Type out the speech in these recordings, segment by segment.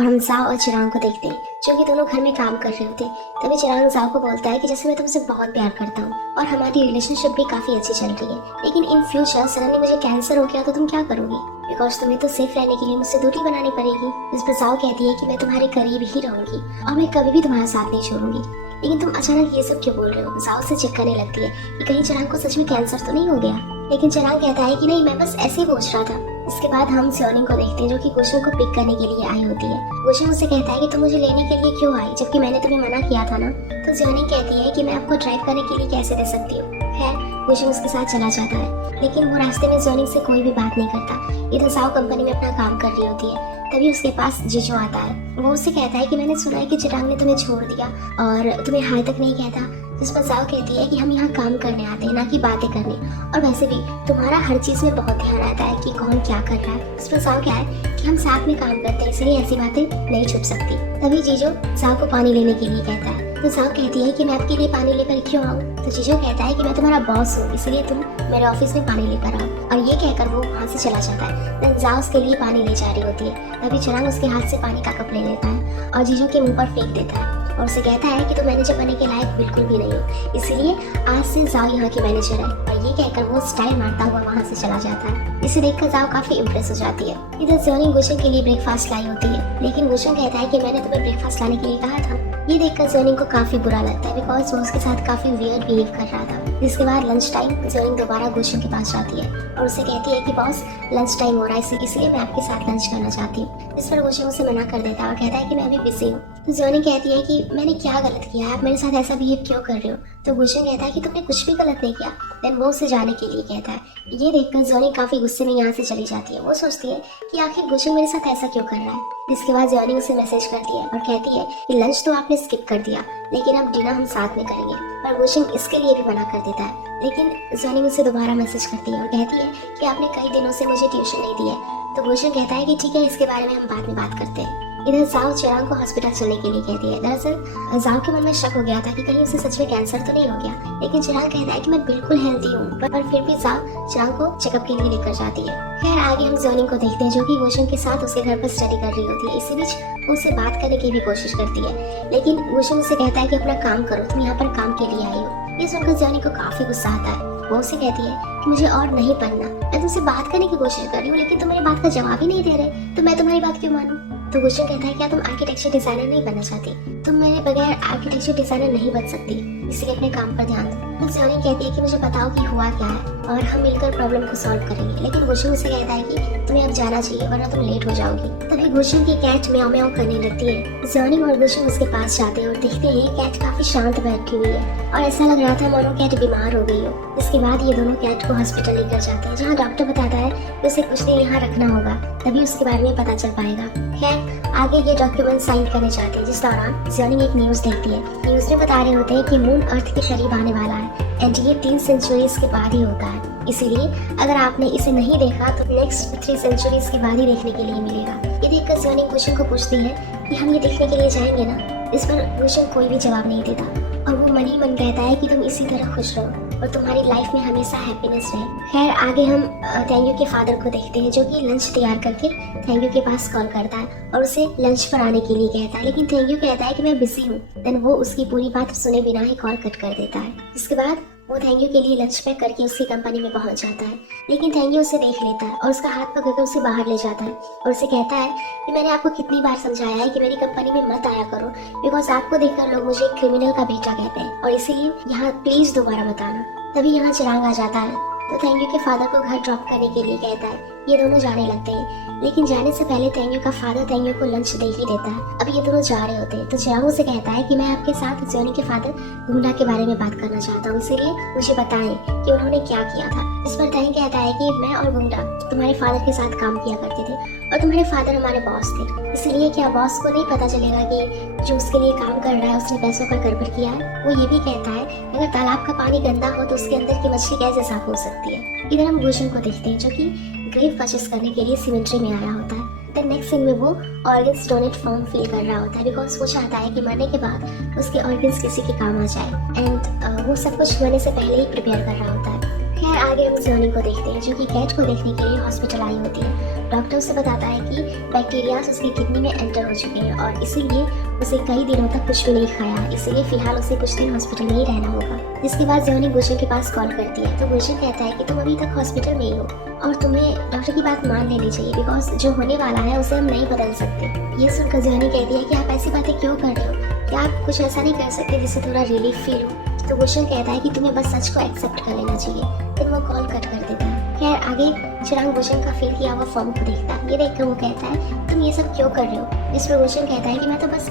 और हम जाओ और चिराग को देखते हैं जो कि दोनों घर में काम कर रहे होते हैं। तभी चिराग जाओ को बोलता है कि जैसे मैं तुमसे बहुत प्यार करता हूँ और हमारी रिलेशनशिप भी काफी अच्छी चल रही है, लेकिन इन फ्यूचर सडनली मुझे कैंसर हो गया तो तुम क्या करोगी? बिकॉज तुम्हें तो सेफ रहने के लिए मुझसे दूरी बनानी पड़ेगी। इस पर जाओ कहती है कि मैं तुम्हारे करीब ही रहूंगी और मैं कभी भी तुम्हारा साथ नहीं छोड़ूंगी। लेकिन तुम अचानक ये सब क्यों बोल रहे हो? जाओ से चेक करने लगती है कि कहीं चिराग को सच में कैंसर तो नहीं हो गया। लेकिन चिराग कहता है कि नहीं, मैं बस ऐसे ही पूछ रहा था। इसके बाद हम ज्योनिंग को देखते हैं जो कि गुशन को पिक करने के लिए आई होती है। गुशन उससे कहता है कि तुम मुझे लेने के लिए क्यों आई जबकि मैंने तुम्हें मना किया था ना? तो ज्योनिंग कहती है कि मैं आपको ड्राइव करने के लिए कैसे दे सकती हूँ। खैर गुशन उसके साथ चला जाता है, लेकिन वो रास्ते में ज्योनिंग से कोई भी बात नहीं करता। इधर जाओ कंपनी में अपना काम कर रही होती है। तभी उसके पास जीजू आता है। वो उससे कहता है कि मैंने सुना है कि चिराग ने तुम्हें छोड़ दिया और तुम्हें हाय तक नहीं कहता। जिस पर जाओ कहती है कि हम यहाँ काम करने आते हैं ना कि बातें करने, और वैसे भी तुम्हारा हर चीज में बहुत ध्यान आता है कि कौन क्या कर रहा है। इस पर जाओ क्या है कि हम साथ में काम करते हैं, इसलिए ऐसी बातें नहीं छुप सकती। तभी जीजू जाओ को पानी लेने के लिए कहता है। तो जाओ कहती है कि मैं आपके लिए पानी लेकर क्यों आऊँ? तो जीजू कहता है कि मैं तुम्हारा बॉस हूँ, इसलिए तुम मेरे ऑफिस में पानी लेकर आओ। और ये कहकर वो वहाँ से चला जाता है। देन जाओ उसके लिए पानी ले जा रही होती है। तभी चिराग उसके हाथ से पानी का कप ले लेता है और जीजू के मुंह पर फेंक देता है और उसे कहता है कि तुम मैनेजर बनने के लायक बिल्कुल भी नहीं हो, इसलिए आज से जाओ यहाँ की मैनेजर है। और ये कहकर वो स्टाइल मारता हुआ वहाँ से चला जाता है। इसे देखकर जाओ काफी इम्प्रेस हो जाती है। इधर ज्योनिंग गुशन के लिए ब्रेकफास्ट लाई होती है, लेकिन गुशन कहता है कि मैंने तुम्हें ब्रेकफास्ट लाने के लिए कहा था। ये देखकर ज्योनिंग को काफी बुरा लगता है बिकॉज वो उसके साथ काफी वियर्ड बिहेव कर रहा था। जिसके बाद लंच टाइम ज्योनिंग दोबारा गुशन के पास जाती है और उसे कहती है कि बॉस लंच टाइम हो रहा है, इसलिए मैं आपके साथ लंच करना चाहती हूँ। इस पर गुशन उसे मना कर देता है और कहता है कि मैं अभी बिजी हूँ। तो ज्योनिंग कहती है कि मैंने क्या गलत किया है, आप मेरे साथ ऐसा बिहेव क्यों कर रहे हो? तो गुशन कहता है कि तुमने कुछ भी गलत नहीं किया। देन वो उसे जाने के लिए कहता है। ये देखकर ज्योनिंग काफी गुस्से में यहाँ से चली जाती है। वो सोचती है कि आखिर गुशन मेरे साथ ऐसा क्यों कर रहा है। जिसके बाद ज्योनिंग उसे मैसेज करती है और कहती है कि लंच तो आपने स्किप कर दिया, लेकिन अब डिनर हम साथ में करेंगे। पर गुशन इसके लिए भी मना कर देता है। लेकिन ज्योनिंग उसे दोबारा मैसेज करती है और कहती है कि आपने कई दिनों से मुझे ट्यूशन नहीं दी है। तो गुशन कहता है कि ठीक है, इसके बारे में हम बाद में बात करते हैं। इधर जाओ चिराग को हॉस्पिटल चलने के लिए कहती है। दरअसल जाओ के मन में शक हो गया था कि कहीं उसे सच में कैंसर तो नहीं हो गया, लेकिन चिराग कहता है कि मैं बिल्कुल हेल्दी हूँ। पर फिर भी जाओ चिराग को चेकअप के लिए लेकर जाती है। खैर आगे हम ज्योनिंग को देखते हैं जो कि गुशन के साथ उसके घर पर स्टडी कर रही होती है। इसी बीच वो उससे बात करने की भी कोशिश करती है, लेकिन गुशन उसे कहता है कि अपना काम करो, तुम यहाँ पर काम के लिए आई हो। ये सुनकर ज्योनिंग को काफी गुस्सा आता है। वो उसे कहती है कि मुझे और नहीं पढ़ना, मैं तुमसे बात करने की कोशिश कर रही हूँ, लेकिन तुम मेरी बात का जवाब ही नहीं दे रहे, तो मैं तुम्हारी बात क्यों मानूं? तो गुशन कहता है क्या तुम आर्किटेक्चर डिजाइनर नहीं बनना चाहती? तुम मेरे बगैर आर्किटेक्चर डिजाइनर नहीं बन सकती, इसलिए अपने काम पर ध्यान दो। तो ज्योनिंग कहती है कि मुझे बताओ कि हुआ क्या है और हम मिलकर प्रॉब्लम को सॉल्व करेंगे। लेकिन गुशन उसे कहता है कि तुम्हें अब जाना चाहिए वरना तुम लेट हो जाओगी। तभी गुशन की कैट म्याऊ म्याऊ करने लगती है। ज्योनिंग और गुशन उसके पास जाते हैं और देखते हैं कैट काफी शांत बैठी हुई है और ऐसा लग रहा था मानो कैट बीमार हो गई हो। इसके बाद ये दोनों कैट को हॉस्पिटल लेकर जाते हैं, जहाँ डॉक्टर बताता है कि उसे कुछ दिन यहाँ रखना होगा, तभी उसके बारे में पता चल पाएगा। खैर आगे ये डॉक्यूमेंट साइन करने जाते हैं, जिस दौरान ज्योनिंग एक न्यूज देखती है। न्यूज में बता रहे होते हैं कि मून अर्थ के करीब आने वाला है एंड ये 3 सेंचुरीज के बाद ही होता है, इसीलिए अगर आपने इसे नहीं देखा तो नेक्स्ट 3 सेंचुरीज के बाद ही देखने के लिए मिलेगा। ये देखकर ज्योनिंग गुशन को पूछती है कि हम ये देखने के लिए जाएंगे ना? इस पर गुशन कोई भी जवाब नहीं देता और वो मन ही मन कहता है कि तुम इसी तरह खुश रहो और तुम्हारी लाइफ में हमेशा हैप्पीनेस रहे। खैर आगे हम थैंक के फादर को देखते हैं जो कि लंच तैयार करके थैंक के पास कॉल करता है और उसे लंच पर आने के लिए कहता है, लेकिन थैंक कहता है कि मैं बिजी हूँ। देन वो उसकी पूरी बात सुने बिना ही कॉल कट कर देता है। इसके बाद वो थैंक के लिए लंच पैक करके उसकी कंपनी में पहुंच जाता है, लेकिन थैंक उसे देख लेता है और उसका हाथ पकड़कर उसे बाहर ले जाता है और उसे कहता है कि मैंने आपको कितनी बार समझाया है कि मेरी कंपनी में मत आया करो, बिकॉज आपको देखकर लोग मुझे एक क्रिमिनल का बेटा कहते हैं और इसीलिए यहाँ प्लीज दोबारा मत आना। तभी यहाँ चिराग आ जाता है तो थैंक के फादर को घर ड्रॉप करने के लिए कहता है। ये दोनों जाने लगते हैं, लेकिन जाने से पहले थैंक का फादर थैंक को लंच दे ही देता है। अब ये दोनों जा रहे होते हैं तो चिराग से कहता है कि मैं आपके साथ ज्योनिंग के फादर गुंडा के बारे में बात करना चाहता हूँ, इसीलिए मुझे बताएं कि उन्होंने क्या किया था। इस पर थैंक कहता है कि मैं और गुंडा तुम्हारे फादर के साथ काम किया करते थे और तुम्हारे फादर हमारे बॉस थे, इसलिए क्या बॉस को नहीं पता चलेगा कि जो उसके लिए काम कर रहा है उसने पैसों का गड़बड़ किया है? वो ये भी कहता है अगर तालाब का पानी गंदा हो तो उसके अंदर की मछली कैसे साफ हो सकती है। इधर हम गुशन को देखते हैं जो कि ग्रेव परचेस करने के लिए सिमेंट्री में आया होता है। देन नेक्स्ट सीन में वो ऑर्गन्स डोनेट फॉर्म फिल कर रहा होता है बिकॉज वो चाहता है कि मरने के बाद उसके ऑर्गन्स किसी के काम आ जाए एंड वो सब कुछ मरने से पहले ही प्रिपेयर कर रहा होता है। खैर आगे हम ज्योनिंग को देखते हैं जो कि कैट को देखने के लिए हॉस्पिटल आई होती है डॉक्टर उसे बताता है कि बैक्टीरियाज उसकी किडनी में एंटर हो चुके हैं और इसीलिए उसे कई दिनों तक कुछ भी नहीं खाया, इसीलिए फिलहाल उसे कुछ दिन हॉस्पिटल में ही रहना होगा। जिसके बाद जियोनी गुशन के पास कॉल करती है तो गुशन कहता है कि तुम अभी तक हॉस्पिटल में ही हो और तुम्हें डॉक्टर की बात मान लेनी चाहिए, बिकॉज जो होने वाला है उसे हम नहीं बदल सकते। ये सुनकर जियोनी कहती है कि आप ऐसी बातें क्यों कर रहे हो, क्या आप कुछ ऐसा नहीं कर सकते जिससे थोड़ा रिलीफ फील हो। तो गुशन कहता है कि तुम्हें बस सच को एक्सेप्ट कर लेना चाहिए। फिर वो कॉल कट कर देता है। खैर आगे चिराग गुशन का फिल किया हुआ फॉर्म को देखता है। ये देखकर वो कहता है तुम ये सब क्यों कर रहे हो। जिस पर गुशन कहता है कि मैं तो बस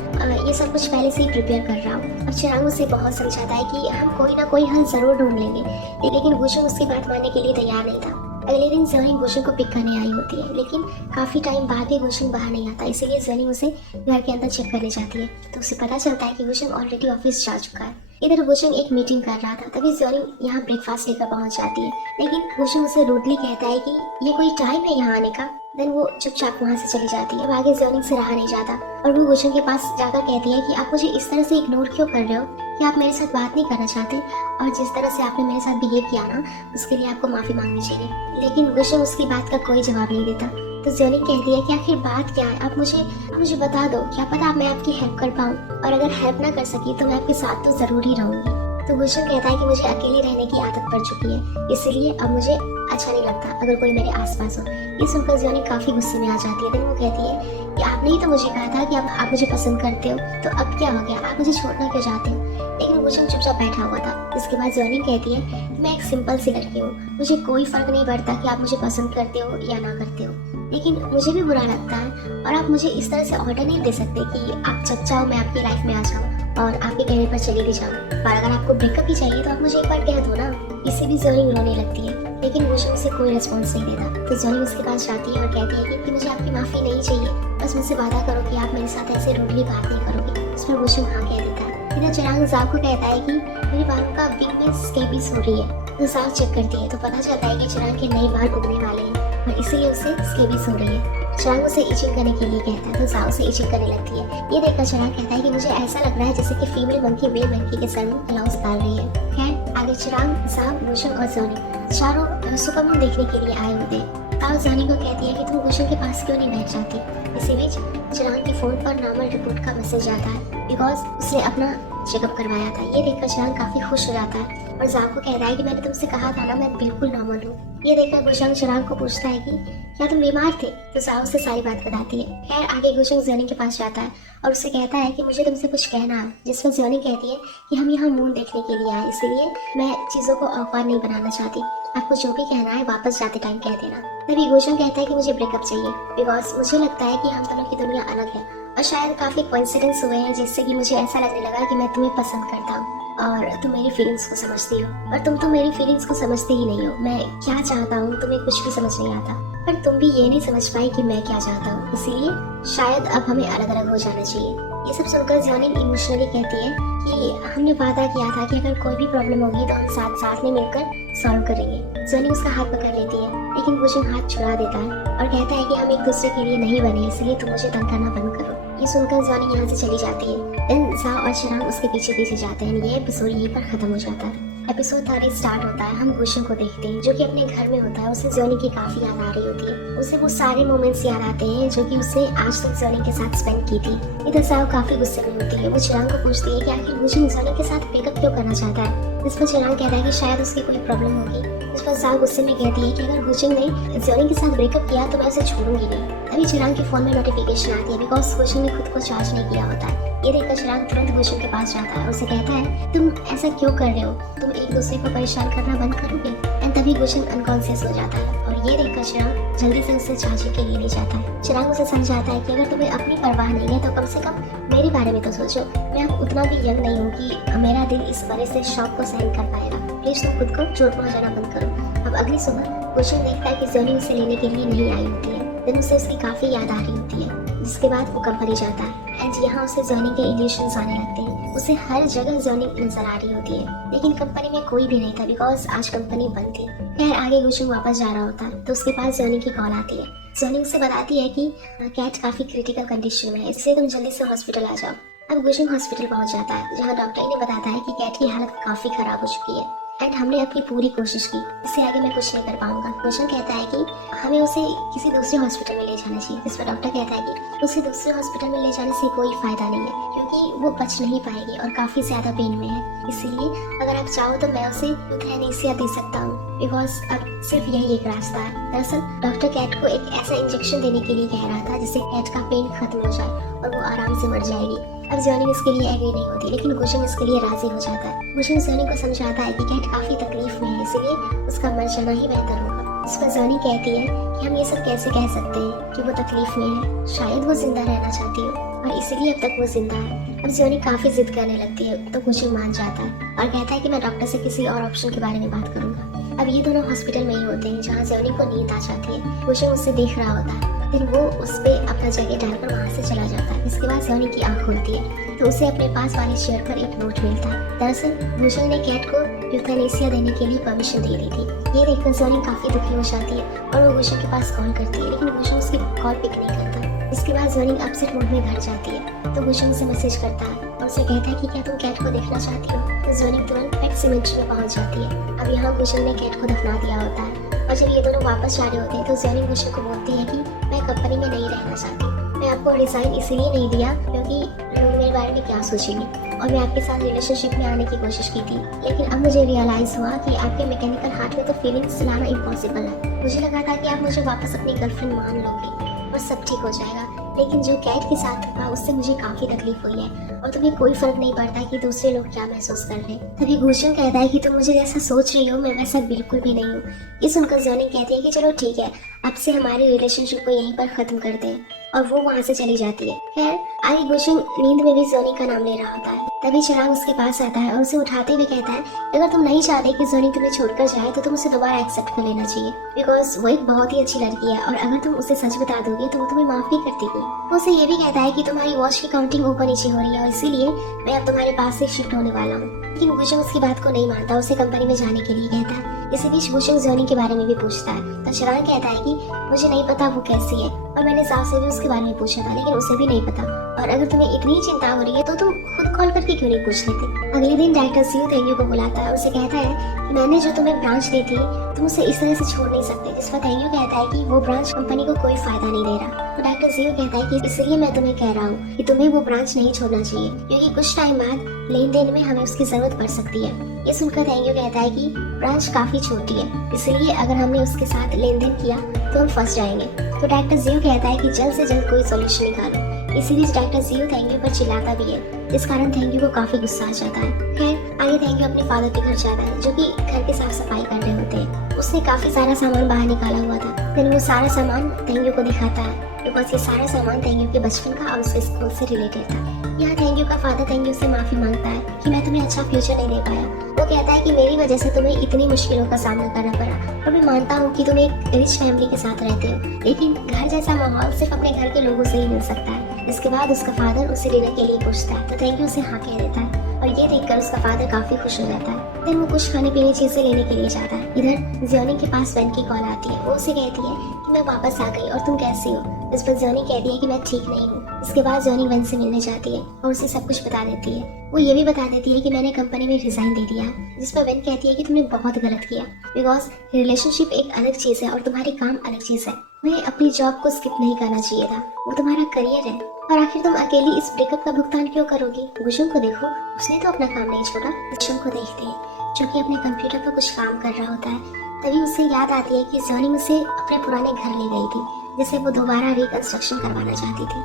ये सब कुछ पहले से ही प्रिपेयर कर रहा हूँ। अब चिराग उसे बहुत समझाता है कि हम कोई ना कोई हल जरूर ढूंढ लेंगे, लेकिन गुशन उसकी बात मानने के लिए तैयार नहीं था। अगले दिन जियोनी गुशन को पिक करने आई होती है, लेकिन काफी टाइम बाद भी गुशन बाहर नहीं आता, इसीलिए जियोनी उसे घर के अंदर चेक करने जाती है। तो उसे पता चलता है कि गुशन ऑलरेडी ऑफिस जा चुका है। इधर गुशन एक मीटिंग कर रहा था, तभी जियोनी यहाँ ब्रेकफास्ट लेकर पहुंच जाती है, लेकिन गुशन उसे रूडली कहता है कि ये कोई टाइम है यहाँ आने का। देन वो चुपचाप वहाँ से चली जाती है। अब आगे जियोनी से रहा नहीं जाता और वो गुशन के पास जाकर कहती है कि आप मुझे इस तरह से इग्नोर क्यों कर रहे हो, कि आप मेरे साथ बात नहीं करना चाहते, और जिस तरह से आपने मेरे साथ बिहेव किया ना उसके लिए आपको माफी मांगनी चाहिए। लेकिन गुशन उसकी बात का कोई जवाब नहीं देता। तो जियोनी कहती है कि आखिर बात क्या है, आप मुझे बता दो, क्या पता मैं आपकी हेल्प कर पाऊँ, और अगर हेल्प ना कर सकी तो मैं आपके साथ तो जरूर ही रहूंगी। तो गुशन कहता है कि मुझे अकेले रहने की आदत पड़ चुकी है, इसीलिए अब मुझे अच्छा नहीं लगता अगर कोई मेरे आसपास हो। ये सुनकर जियोनी काफी गुस्से में आ जाती है। फिर वो कहती है कि आपने ही तो मुझे कहा था कि अब आप मुझे पसंद करते हो, तो अब क्या हो गया, आप मुझे छोड़ना क्यों चाहते हो। लेकिन गुशन चुपचाप बैठा हुआ था। इसके बाद जियोनी कहती है कि मैं एक सिंपल सी लड़की हूँ, मुझे कोई फर्क नहीं पड़ता कि आप मुझे पसंद करते हो या ना करते हो, लेकिन मुझे भी बुरा लगता है और आप मुझे इस तरह से ऑर्डर नहीं दे सकते कि आप जब चाहो मैं आपकी लाइफ में आ जाऊँ और आपके कहने पर चली भी जाऊँ, पर अगर आपको ब्रेकअप ही चाहिए तो आप मुझे एक बार कह दो ना। इससे भी जियोनी रोने लगती है, लेकिन गुशन उसे कोई रिस्पॉन्स नहीं देता। तो जियोनी उसके पास जाती है और कहती है कि मुझे आपकी माफी नहीं चाहिए, बस मुझसे वादा करो कि आप मेरे साथ ऐसे रूडली बात नहीं करोगे। उस पर गुशन हाँ कह देता है। इधर चिराग जाव को कहता है कि मेरे बालों का विंग में स्केबीज हो रही है। तो जाव चेक करती है तो पता चलता है कि चिराग के नए बाल उगने वाले हैं और इसीलिए उसे स्केबीज हो रही है। चिराग उसे इचिंग करने के लिए कहता है तो जाव उसे इचिंग करने लगती है। ये देखकर चिराग कहता है कि मुझे ऐसा लग रहा है जैसे कि फीमेल मंकी मेल मंकी के सर में क्लाउज डाल रही है। खैर आगे चिराग, जाव, गुशन और जियोनी चारों सुपरमून देखने के लिए आए होते हैं। ताओ जियोनी को कहती है कि तुम गुशन के पास क्यों नहीं बैठ जाती। इसी बीच चिराग के फोन पर नॉर्मल रिपोर्ट का मैसेज आता है, बिकॉज उसने अपना चेकअप करवाया था। ये देखकर चिराग काफी खुश हो जाता है और जाव को कहता है कि मैंने तुमसे कहा था ना मैं बिल्कुल नॉर्मल हूँ। ये देखकर गुशन चिराग को पूछता है कि क्या तुम बीमार थे, तो जाव उसे सारी बात बताती है। खैर आगे गुशन जियोनी के पास जाता है और उससे कहता है कि मुझे तुमसे कुछ कहना है, जिस पर जियोनी कहती है कि हम यहाँ मून देखने के लिए आए, इसलिए मैं चीजों को औकवार नहीं बनाना चाहती, आपको जो भी कहना है वापस जाते टाइम कह देना। तभी गुशन कहता है कि मुझे ब्रेकअप चाहिए, बिकॉज मुझे लगता है कि हम दोनों की दुनिया अलग है और शायद काफी कोइंसिडेंस हुए हैं जिससे कि मुझे ऐसा लगने लगा कि मैं तुम्हें पसंद करता हूँ और तुम मेरी फीलिंग्स को समझती हो, और तुम तो मेरी फीलिंग्स को समझते ही नहीं हो। मैं क्या चाहता हूँ तुम्हें कुछ भी समझ नहीं आता, पर तुम भी ये नहीं समझ पाई कि मैं क्या चाहता हूँ, इसीलिए शायद अब हमें अलग अलग हो जाना चाहिए। ये सब सुनकर जियोनी इमोशनली कहती है कि हमने वादा किया था कि अगर कोई भी प्रॉब्लम होगी तो हम साथ साथ में मिलकर सॉल्व करेंगे। जियोनी उसका हाथ पकड़ लेती है, लेकिन गुशन हाथ छुड़ा देता है और कहता है कि हम एक दूसरे के लिए नहीं बने, इसलिए तुम मुझे तंग करना बंद करो। ये सुनकर जियोनी यहाँ से चली जाती है। देन जाव और चिराग उसके पीछे पीछे जाते हैं। ये एपिसोड यहीं पर खत्म हो जाता है। एपिसोड 3 स्टार्ट होता है। हम गुशन को देखते हैं जो कि अपने घर में होता है। उसे जियोनी की काफी याद आ रही होती है। उसे वो सारे मोमेंट्स याद आते हैं जो कि उसने आज तक जियोनी के साथ स्पेंड की थी। इधर जाव काफी गुस्से में होती है। वो चिराग को पूछती है कि आखिर गुशन जियोनी के साथ ब्रेकअप क्यों करना चाहता है। इस पर चिराग कहता है कि शायद उसकी कोई प्रॉब्लम होगी। इस पर जाव गुस्से में कहती है कि अगर गुशन ने जियोनी के साथ ब्रेकअप किया तो मैं उसे छोड़ूंगी नहीं। तभी चिराग के फोन में नोटिफिकेशन आती है, बिकॉज गुशन ने खुद को चार्ज नहीं किया होता है। ये देखकर चिराग तुरंत गुशन के पास जाता है। उसे कहता है तुम ऐसा क्यों कर रहे हो, तुम एक दूसरे को परेशान करना बंद करोगे। एंड तभी गुशन अनकॉन्शियस हो जाता है और ये देखकर चिराग जल्दी से उसे चार्जिंग के लिए ले जाता है। चिराग उसे समझाता है कि अगर तुम्हें अपनी परवाह नहीं है तो कम से कम मेरे बारे में तो सोचो। मैं अब उतना भी यंग नहीं हूँ कि मेरा दिल इस बड़े से शॉक को सहन कर पाएगा। प्लीज तुम खुद को चोट पहुंचाना बंद करो। अब अगली सुबह गुशन देखता है कि जियोनी उसे लेने के लिए नहीं आई होती है। दिन उसे उसकी काफी याद आ रही होती है, जिसके बाद वो कंपनी जाता है एंड यहाँ उसे जियोनी के इल्यूशंस आने लगते हैं। उसे हर जगह जियोनी नजर आ रही होती है, लेकिन कंपनी में कोई भी नहीं था बिकॉज आज कंपनी बंद थी। खैर आगे गुशन वापस जा रहा होता है तो उसके पास जियोनी की कॉल आती है। जियोनी उसे बताती है कि कैट काफी क्रिटिकल कंडीशन में है, इसलिए तुम जल्दी से हॉस्पिटल आ जाओ। अब गुशन हॉस्पिटल पहुंच जाता है जहाँ डॉक्टर इन्हें बताता है कि कैट की हालत काफी खराब हो चुकी है। एंड हमने अपनी पूरी कोशिश की, इससे आगे मैं कुछ नहीं कर पाऊंगा। भूषण कहता है कि हमें उसे किसी दूसरे हॉस्पिटल में ले जाना चाहिए, जिस पर डॉक्टर कहता है कि उसे दूसरे हॉस्पिटल में ले जाने से कोई फायदा नहीं है, क्योंकि वो बच नहीं पाएगी और काफी ज्यादा पेन में है। इसीलिए अगर आप चाहो तो मैं उसे यूथैनेसिया दे सकता हूँ, बिकॉज अब सिर्फ यही एक रास्ता है। दरअसल डॉक्टर कैट को एक ऐसा इंजेक्शन देने के लिए कह रहा था जिससे कैट का पेन खत्म हो जाए और वो आराम से मर जाएगी। अब ज़ोनिंग इसके लिए एग्री नहीं होती, लेकिन गुशंग इसके लिए राजी हो जाता है। गुशंग ज़ोनिंग को समझाता है कि कैट काफी तकलीफ में है, इसलिए उसका मर जाना ही बेहतर होगा। इस पर ज़ोनिंग कहती है कि हम ये सब कैसे कह सकते हैं कि वो तकलीफ में है, शायद वो जिंदा रहना चाहती हो और इसीलिए अब तक वो जिंदा है। अब ज़ोनिंग काफी जिद करने लगती है तो गुशंग मान जाता है और कहता है कि मैं डॉक्टर से किसी और ऑप्शन के बारे में बात करूंगा। अब ये दोनों हॉस्पिटल में ही होते हैं जहाँ ज़ोनिंग को नींद आ जाती है। गुशंग उससे देख रहा होता है, फिर वो उस पे अपना जगह डालकर वहाँ से चला जाता है। इसके बाद ज़ोनिंग की आँख खुलती है तो उसे अपने पास वाले चेयर पर एक नोट मिलता है। दरअसल गुशंग ने कैट को यूथैनेसिया देने के लिए परमिशन दे दी थी। ये देखकर ज़ोनिंग काफी दुखी हो जाती है और वो गुशंग के पास कॉल करती है, लेकिन गुशंग उसकी कॉल पिक नहीं करता। इसके बाद ज़ोनिंग अपसेट मूड में घर जाती है तो गुशंग उसे मैसेज करता है और उसे कहता है कि क्या तुम कैट को देखना चाहती हो। तो ज़ोनिंग तुरंत पेट सिमेंट्री में पहुंच जाती है। अब यहाँ गुशंग ने कैट को दफना दिया होता है और जब ये दोनों वापस जा रहे होते हैं तो ज़ोनिंग गुशंग को बोलती है कि मैं कंपनी में नहीं रहना चाहती। मैं आपको रिजाइन इसलिए नहीं दिया क्योंकि लोग मेरे बारे में क्या सोचेंगे और मैं आपके साथ रिलेशनशिप में आने की कोशिश की थी, लेकिन अब मुझे रियलाइज हुआ कि आपके मैकेनिकल हार्ट में तो फीलिंग्स लाना इम्पॉसिबल है। मुझे लगा था कि आप मुझे वापस अपनी गर्लफ्रेंड मान लोगे और सब ठीक हो जाएगा, लेकिन जो कैट के साथ हुआ उससे मुझे काफी तकलीफ हुई है और तुम्हें कोई फर्क नहीं पड़ता कि दूसरे लोग क्या महसूस कर रहे हैं। तभी गुशंग कहता है कि तुम मुझे जैसा सोच रही हो मैं वैसा बिल्कुल भी नहीं हूँ। ये सुनकर ज़ोनिंग कहती है कि चलो ठीक है, अब से हमारी रिलेशनशिप को यहीं पर खत्म करते हैं और वो वहाँ से चली जाती है। खैर आगे गुशंग नींद में भी ज़ोनिंग का नाम ले रहा होता है। तभी चिराग उसके पास आता है और उसे उठाते हुए कहता है अगर तुम नहीं चाहते कि ज़ोनिंग तुम्हें छोड़कर जाए तो तुम उसे दोबारा एक्सेप्ट कर लेना चाहिए, बिकॉज वो एक बहुत ही अच्छी लड़की है और अगर तुम उसे सच बता दोगे तो वो तुम्हें माफ भी कर देगी। वो उसे ये भी कहता है कि तुम्हारी वॉच की काउंटिंग ऊपर नीचे हो रही है और इसीलिए मैं अब तुम्हारे पास से शिफ्ट होने वाला हूँ। लेकिन गुशंग उसकी बात को नहीं मानता, उसे कंपनी में जाने के लिए कहता है। इसी बीच गुशंग ज़ोनिंग के बारे में भी पूछता है तो चिराग कहता है कि मुझे नहीं पता वो कैसी है और मैंने साफ से भी उसके बारे में पूछा था, लेकिन उसे भी नहीं पता। और अगर तुम्हें इतनी चिंता हो रही है तो तुम खुद कॉल करके क्यों नहीं पूछ लेते। अगले दिन डायरेक्टर सीयू तेंग्यू को बुलाता है और उसे कहता है कि मैंने जो तुम्हें ब्रांच दी थी तुम उसे इस तरह से छोड़ नहीं सकते। जिस पर तेंग्यू कहता है कि वो ब्रांच कंपनी को कोई फायदा नहीं दे रहा। तो डायरेक्टर सीयू कहता है कि इसलिए मैं तुम्हें कह रहा हूँ कि तुम्हें वो ब्रांच नहीं छोड़ना चाहिए, क्योंकि कुछ टाइम बाद लेन देन में हमें उसकी जरूरत पड़ सकती है। ये सुनकर तेंग्यू कहता है कि ब्रांच काफी छोटी है, इसलिए अगर हमने उसके साथ लेन देन किया तो हम फंस जाएंगे। तो डायरेक्टर जियो कहता है कि जल्द से जल्द कोई सॉल्यूशन निकालो। इसी बीच डायरेक्टर जियो तेंग्यू पर चिल्लाता भी है, जिस कारण तेंग्यू को काफी गुस्सा आ जाता है। खैर आगे तेंग्यू अपने फादर के घर जाता है जो कि घर की साफ सफाई कर रहे होते हैं। उसने काफी सारा सामान बाहर निकाला हुआ था, फिर वो सारा सामान तेंग्यू को दिखाता है बिकॉज ये सारा सामान तेंग्यू के बचपन का और उसके स्कूल से रिलेटेड था। यहाँ तेंग्यू का फादर तेंग्यू से माफी मांगता है कि मैं तुम्हें अच्छा फ्यूचर नहीं दे पाया। वो कहता है कि मेरी वजह से तुम्हें इतनी मुश्किलों का सामना करना पड़ा और मैं मानता हूँ कि तुम एक रिच फैमिली के साथ रहते हो, लेकिन घर जैसा माहौल सिर्फ अपने घर के लोगों से ही मिल सकता है। इसके बाद उसका फादर उसे डिनर के लिए पूछता है तो तेंग्यू उसे हाँ कह देता है और ये देखकर उसका फादर काफी खुश हो जाता है। फिर वो कुछ खाने पीने चीजें लेने के लिए जाता है। इधर ज़ोनिंग के पास वेन की कॉल आती है। वो उसे कहती है कि मैं वापस आ गई और तुम कैसी हो। इस पर ज़ोनिंग कहती है कि मैं ठीक नहीं हूँ। इसके बाद ज़ोनिंग वेन से मिलने जाती है और उसे सब कुछ बता देती है। वो ये भी बता देती है कि मैंने कंपनी में रिजाइन दे दिया, जिस पर वेन कहती है कि तुमने बहुत गलत किया, बिकॉज रिलेशनशिप एक अलग चीज है और तुम्हारी काम अलग चीज है। तुम्हें अपनी जॉब को स्किप नहीं करना चाहिए था, वो तुम्हारा करियर है। और आखिर तुम अकेली इस ब्रेकअप का भुगतान क्यों करोगी। गुशंग को देखो, उसने तो अपना काम नहीं छोड़ा। गुशंग को देखते हैं जो कि अपने कंप्यूटर पर कुछ काम कर रहा होता है। तभी उसे याद आती है कि ज़ोनिंग उसे अपने पुराने घर ले गई थी जिसे वो दोबारा रिकंस्ट्रक्शन करवाना चाहती थी।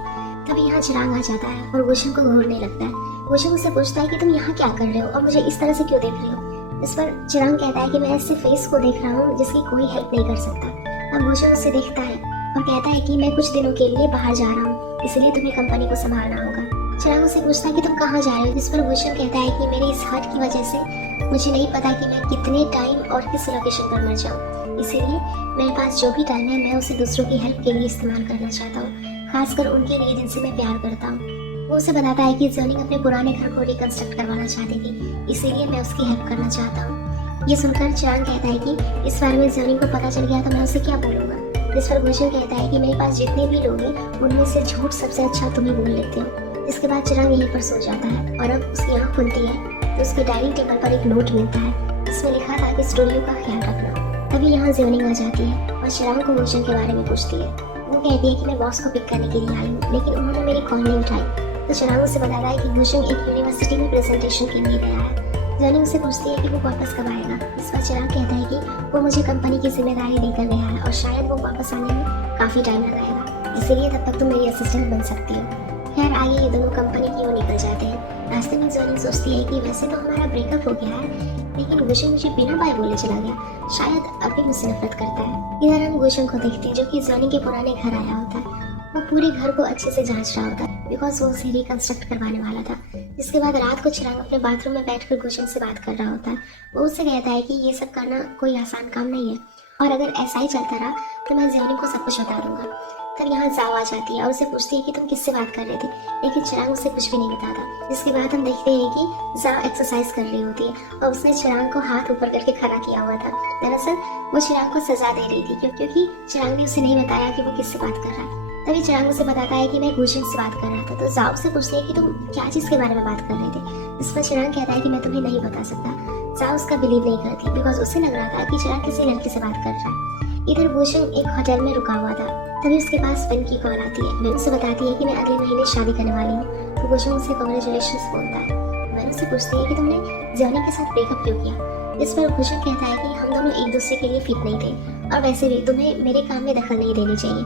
तभी यहाँ चिराग आ जाता है और गुशंग को घूरने लगता है। गुशंग उसे पूछता है कि तुम यहाँ क्या कर रहे हो और मुझे इस तरह से क्यों देख रहे हो। इस पर चिराग कहता है कि मैं ऐसे फेस को देख रहा हूँ जिसकी कोई हेल्प नहीं कर सकता। अब गुशंग उसे देखता है और कहता है कि मैं कुछ दिनों के लिए बाहर जा रहा हूँ, इसलिए तुम्हें कंपनी को संभालना होगा। चिराग उसे पूछता है कि तुम कहाँ जा रहे हो, जिस पर गुशंग कहता है कि मेरे इस हर्ट की वजह से मुझे नहीं पता कि मैं कितने टाइम और किस लोकेशन पर मर जाऊँ, इसीलिए मेरे पास जो भी टाइम है मैं उसे दूसरों की हेल्प के लिए इस्तेमाल करना चाहता हूँ, खासकर उनके लिए जिनसे मैं प्यार करता हूँ। वो उसे बताता है कि ज़ोनिंग अपने पुराने घर को रिकंस्ट्रक्ट करवाना चाहती थी, इसीलिए मैं उसकी हेल्प करना चाहता हूँ। ये सुनकर चिराग कहता है कि इस बारे में ज़ोनिंग को पता चल गया तो मैं उसे क्या बोलूँगा। जिस पर गुशंग कहता है कि मेरे पास जितने भी लोग हैं उनमें से झूठ सबसे अच्छा तुम्हें बोल लेते हो। इसके बाद चिराग यहीं पर सो जाता है और अब उसकी आँख खुलती है तो उसके डाइनिंग टेबल पर एक नोट मिलता है इसमें लिखा था कि स्टूडियो का ख्याल रखना। तभी यहाँ ज्योनिंग आ जाती है और चिराग को गुलशन के बारे में पूछती है। वो कहती है कि मैं बॉस को पिक करने के लिए आई हूँ, लेकिन उन्होंने मेरी कॉल नहीं उठाई। तो चिराग उसे बताता है कि गुलशन एक यूनिवर्सिटी में प्रेजेंटेशन के लिए गया है। ज्योनिंग उससे पूछती है कि वो वापस कब आएगा। इस पर चिराग कहता है कि वो मुझे कंपनी की जिम्मेदारी देकर गया है और शायद वो वापस आने में काफ़ी टाइम लगाएगा, इसीलिए तब तक तुम मेरी असिस्टेंट बन सकती हो। खैर आगे ये दोनों कंपनी की ओर निकल जाते हैं। रास्ते में ज्योनिंग सोचती है कि वैसे तो हमारा ब्रेकअप हो गया है, लेकिन गुलशन मुझे बिना बाय बोले चला गया, शायद अभी मुझसे नफरत करता है। इधर हम गुलशन को देखते हैं जो कि ज्योनिंग के पुराने घर आया होता है। वो पूरे घर को अच्छे से जांच रहा होता है बिकॉज वो उसे रिकंस्ट्रक्ट करवाने वाला था। जिसके बाद रात को चिराग अपने बाथरूम में बैठकर गुलशन से बात कर रहा होता है। वो उससे कहता है कि ये सब करना कोई आसान काम नहीं है और अगर ऐसा ही चलता रहा तो मैं ज्योनिंग को सब कुछ बता दूंगा। तब यहाँ जाओ आ जाती है और उसे पूछती है कि तुम किससे बात कर रहे थे, लेकिन चिराग उसे कुछ भी नहीं बताता। जिसके बाद हम देखते हैं कि जाओ एक्सरसाइज कर रही होती है और उसने चिराग को हाथ ऊपर करके खड़ा किया हुआ था। दरअसल वो चिराग को सजा दे रही थी क्योंकि चिराग ने उसे नहीं बताया कि वो किससे बात कर रहा है। तभी चिराग उसे बताता है कि मैं गुलशन से बात कर रहा था। तो जाओ से पूछती है कि तुम क्या चीज़ के बारे में बात कर रहे थे। इस पर चिराग कहता है कि मैं तुम्हें नहीं बता सकता। जाओ उसका बिलीव नहीं करती बिकॉज उसे लग रहा था कि चिराग किसी लड़की से बात कर रहा है। इधर गुलशन एक होटल में रुका हुआ था। तभी उसके पास वेन की कॉल आती है। वेन उसे बताती है कि मैं अगले महीने शादी करने वाली हूँ। तो गुलशन उसे कांग्रेचुलेशंस बोलता है। वेन उसे पूछती है कि तुमने ज्योनिंग के साथ ब्रेकअप क्यों किया। इस पर गुलशन कहता है कि हम दोनों एक दूसरे के लिए फिट नहीं थे और वैसे भी तुम्हें मेरे काम में दखल नहीं देनी चाहिए।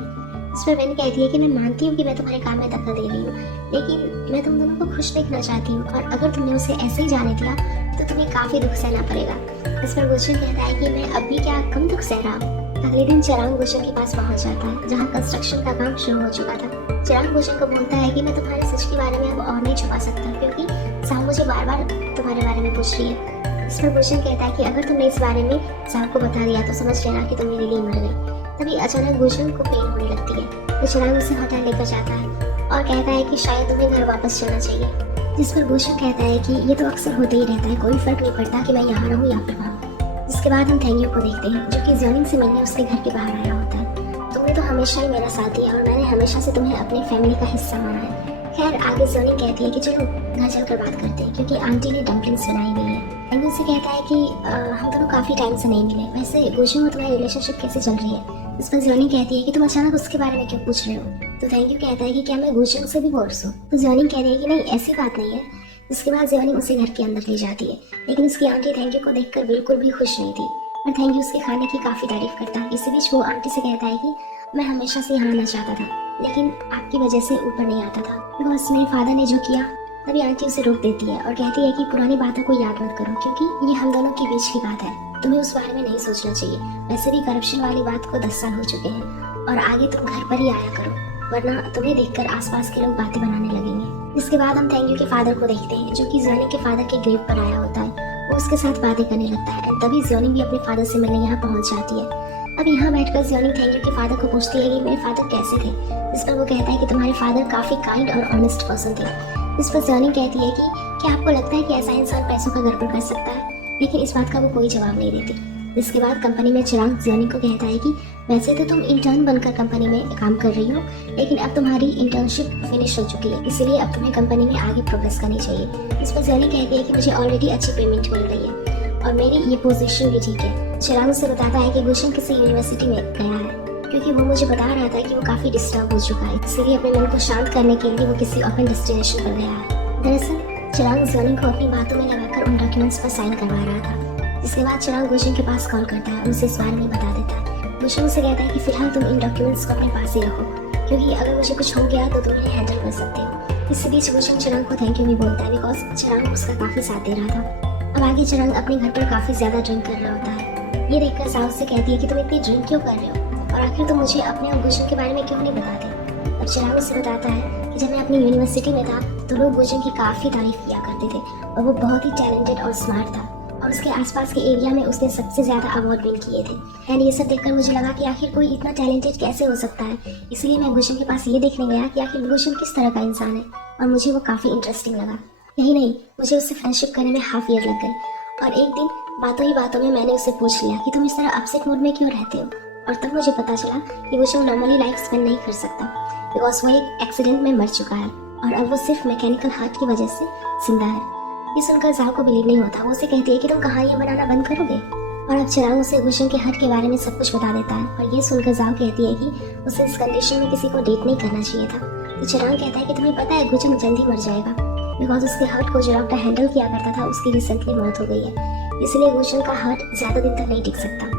इस पर वेन कहती है कि मैं मानती हूँ कि मैं तुम्हारे काम में दखल दे रही हूँ, लेकिन मैं तुम दोनों को खुश देखना चाहती हूँ और अगर तुमने उसे ऐसे ही जाने दिया तो तुम्हें काफ़ी दुख सहना पड़ेगा। इस पर गुलशन कहता है कि मैं अब भी क्या कम दुख सह रहा हूँ। अगले दिन चिराग गुलशन के पास पहुंच जाता है जहाँ कंस्ट्रक्शन का काम शुरू हो चुका था। चिराग गुलशन को बोलता है कि मैं तुम्हारे सच के बारे में अब और नहीं छुपा सकता क्योंकि साहब मुझे बार बार तुम्हारे बारे में पूछ रही है। इस पर गुलशन कहता है कि अगर तुमने इस बारे में साहब को बता दिया तो समझ लेना कि तुम मेरे लिए मर गई। तभी अचानक गुलशन को पेन होने लगती है तो चिराग उसे होटल लेकर जाता है और कहता है कि शायद तुम्हें घर वापस चलना चाहिए। जिस पर गुलशन कहता है कि ये तो अक्सर होते ही रहता है, कोई फर्क नहीं पड़ता कि मैं यहाँ रहूँ या फिर वहाँ। इसके बाद हम थैंक यू को देखते हैं जो कि ज्योनिंग से मिलने उसके घर के बाहर आया होता है। तुमने तो हमेशा ही मेरा साथ दिया और मैंने हमेशा से तुम्हें अपनी फैमिली का हिस्सा माना है। खैर आगे ज्योनिंग कहती है कि चलो घर चलकर बात करते हैं क्योंकि आंटी ने डम्पलिंग्स बनाई हुई है। थैंक यू से कहता है कि हम दोनों काफ़ी टाइम से नहीं मिले, वैसे गुलशन और तुम्हारी रिलेशनशिप कैसे चल रही है। इस पर ज्योनिंग कहती है कि तुम अचानक उसके बारे में क्यों पूछ रहे हो। तो थैंक यू कहता है कि क्या मैं गुलशन से भी बोर्स हूँ। तो ज्योनिंग कहती है कि नहीं ऐसी बात नहीं है। इसके बाद ज्योनिंग उसे घर के अंदर ले जाती है, लेकिन उसकी आंटी थैंक यू को देखकर बिल्कुल भी खुश नहीं थी और थैंक यू उसके खाने की काफ़ी तारीफ करता है। इसी बीच वो आंटी से कहता है कि मैं हमेशा से यहाँ आना चाहता था, लेकिन आपकी वजह से ऊपर नहीं आता था बिकॉज मेरे फादर ने जो किया। तभी आंटी उसे रोक देती है और कहती है कि पुरानी बातों को याद मत करो क्योंकि ये हम दोनों के बीच की बात है, तुम्हें उस बारे में नहीं सोचना चाहिए। वैसे भी करप्शन वाली बात को 10 साल हो चुके हैं और आगे तुम घर पर ही आया करो वरना तुम्हें देखकर आसपास के लोग बातें बनाने लगेंगे। इसके बाद हम थैंक यू के फादर को देखते हैं जो कि ज्योनिंग के फादर के ग्रेव पर आया होता है। वो उसके साथ बातें करने लगता है। तभी ज्योनिंग भी अपने फादर से मिलने यहाँ पहुँच जाती है। अब यहाँ बैठकर ज्योनिंग थैंक यू के फादर को पूछती है कि मेरे फादर कैसे थे। इस पर वो कहता है कि तुम्हारे फादर काफ़ी काइंड और ऑनेस्ट पर्सन थे। इस पर ज्योनिंग कहती है कि क्या आपको लगता है कि ऐसा इंसान पैसों का गड़बड़ कर सकता है, लेकिन इस बात का वो कोई जवाब नहीं देती। इसके बाद कंपनी में चिराग ज्योनिंग को कहता है कि वैसे तो तुम इंटर्न बनकर कंपनी में काम कर रही हो, लेकिन अब तुम्हारी इंटर्नशिप फिनिश हो चुकी है, इसलिए अब तुम्हें कंपनी में आगे प्रोग्रेस करनी चाहिए। इस पर ज्योनिंग कहती है कि मुझे ऑलरेडी अच्छी पेमेंट मिल रही है और मेरी ये पोजीशन भी ठीक है। चिराग उसे बताता है कि गुलशन किसी यूनिवर्सिटी में गया है क्योंकि वो मुझे बता रहा था कि वो काफ़ी डिस्टर्ब हो चुका है, इसलिए अपने मन को शांत करने के लिए वो किसी ओपन डेस्टिनेशन पर गया है। दरअसल चिराग ज्योनिंग को अपनी बातों में लगाकर उन डॉक्यूमेंट्स पर साइन करवा रहा था। इसके बाद चिराग गुलशन के पास कॉल करता है, उनसे इस बारे में बता देता है। गुलशन उसे कहता है कि फिलहाल तुम इन डॉक्यूमेंट्स को अपने पास ही रखो क्योंकि अगर मुझे कुछ हो गया तो तुम इन्हें हैंडल कर सकते हो। इसी बीच गुलशन चिराग को थैंक यू भी बोलता है बिकॉज चिराग उसका काफ़ी साथ दे रहा था। अब आगे चिराग अपने घर पर काफ़ी ज़्यादा ड्रिंक कर रहा होता है। ये देखकर साहु से कहती है कि तुम इतनी ड्रिंक क्यों कर रहे हो और आखिर तुम मुझे अपने और गुलशन के बारे में क्यों नहीं बताते। अब चिराग उसे बताता है कि जब मैं अपनी यूनिवर्सिटी में था तो लोग गुलशन की काफ़ी तारीफ किया करते थे और वो बहुत ही टैलेंटेड और स्मार्ट था और उसके आसपास के एरिया में उसने सबसे ज़्यादा अवार्ड विन किए थे। एंड ये सब देखकर मुझे लगा कि आखिर कोई इतना टैलेंटेड कैसे हो सकता है, इसलिए मैं गुलशन के पास ये देखने गया कि आखिर गुलशन किस तरह का इंसान है और मुझे वो काफ़ी इंटरेस्टिंग लगा। यही नहीं, मुझे उससे फ्रेंडशिप करने में हाफ ईयर लग गए और एक दिन बातों ही बातों में मैंने उससे पूछ लिया कि तुम इस तरह अपसेट मूड में क्यों रहते हो और तब मुझे पता चला कि गुलशन नॉर्मली लाइफ स्पेंड नहीं कर सकता बिकॉज वो एक एक्सीडेंट में मर चुका है और अब वो सिर्फ मैकेनिकल हार्ट की वजह से जिंदा है। ये सुनकर जाओ को बिलीव नहीं होता। वो उसे कहती है कि तुम कहानियां बनाना बंद करोगे। और अब चिराग उसे गुशन के हट के बारे में सब कुछ बता देता है। और ये सुनकर जाओ कहती है कि उसे इस कंडीशन में किसी को डेट नहीं करना चाहिए था। तो चिराग कहता है कि तुम्हें पता है गुशन जल्दी मर जाएगा, बिकॉज उसके हर्ट को जो डॉक्टर हैंडल किया करता था उसकी रिसेंटली मौत हो गई है, इसलिए गुशन का हर्ट ज्यादा दिन तक नहीं टिक सकता।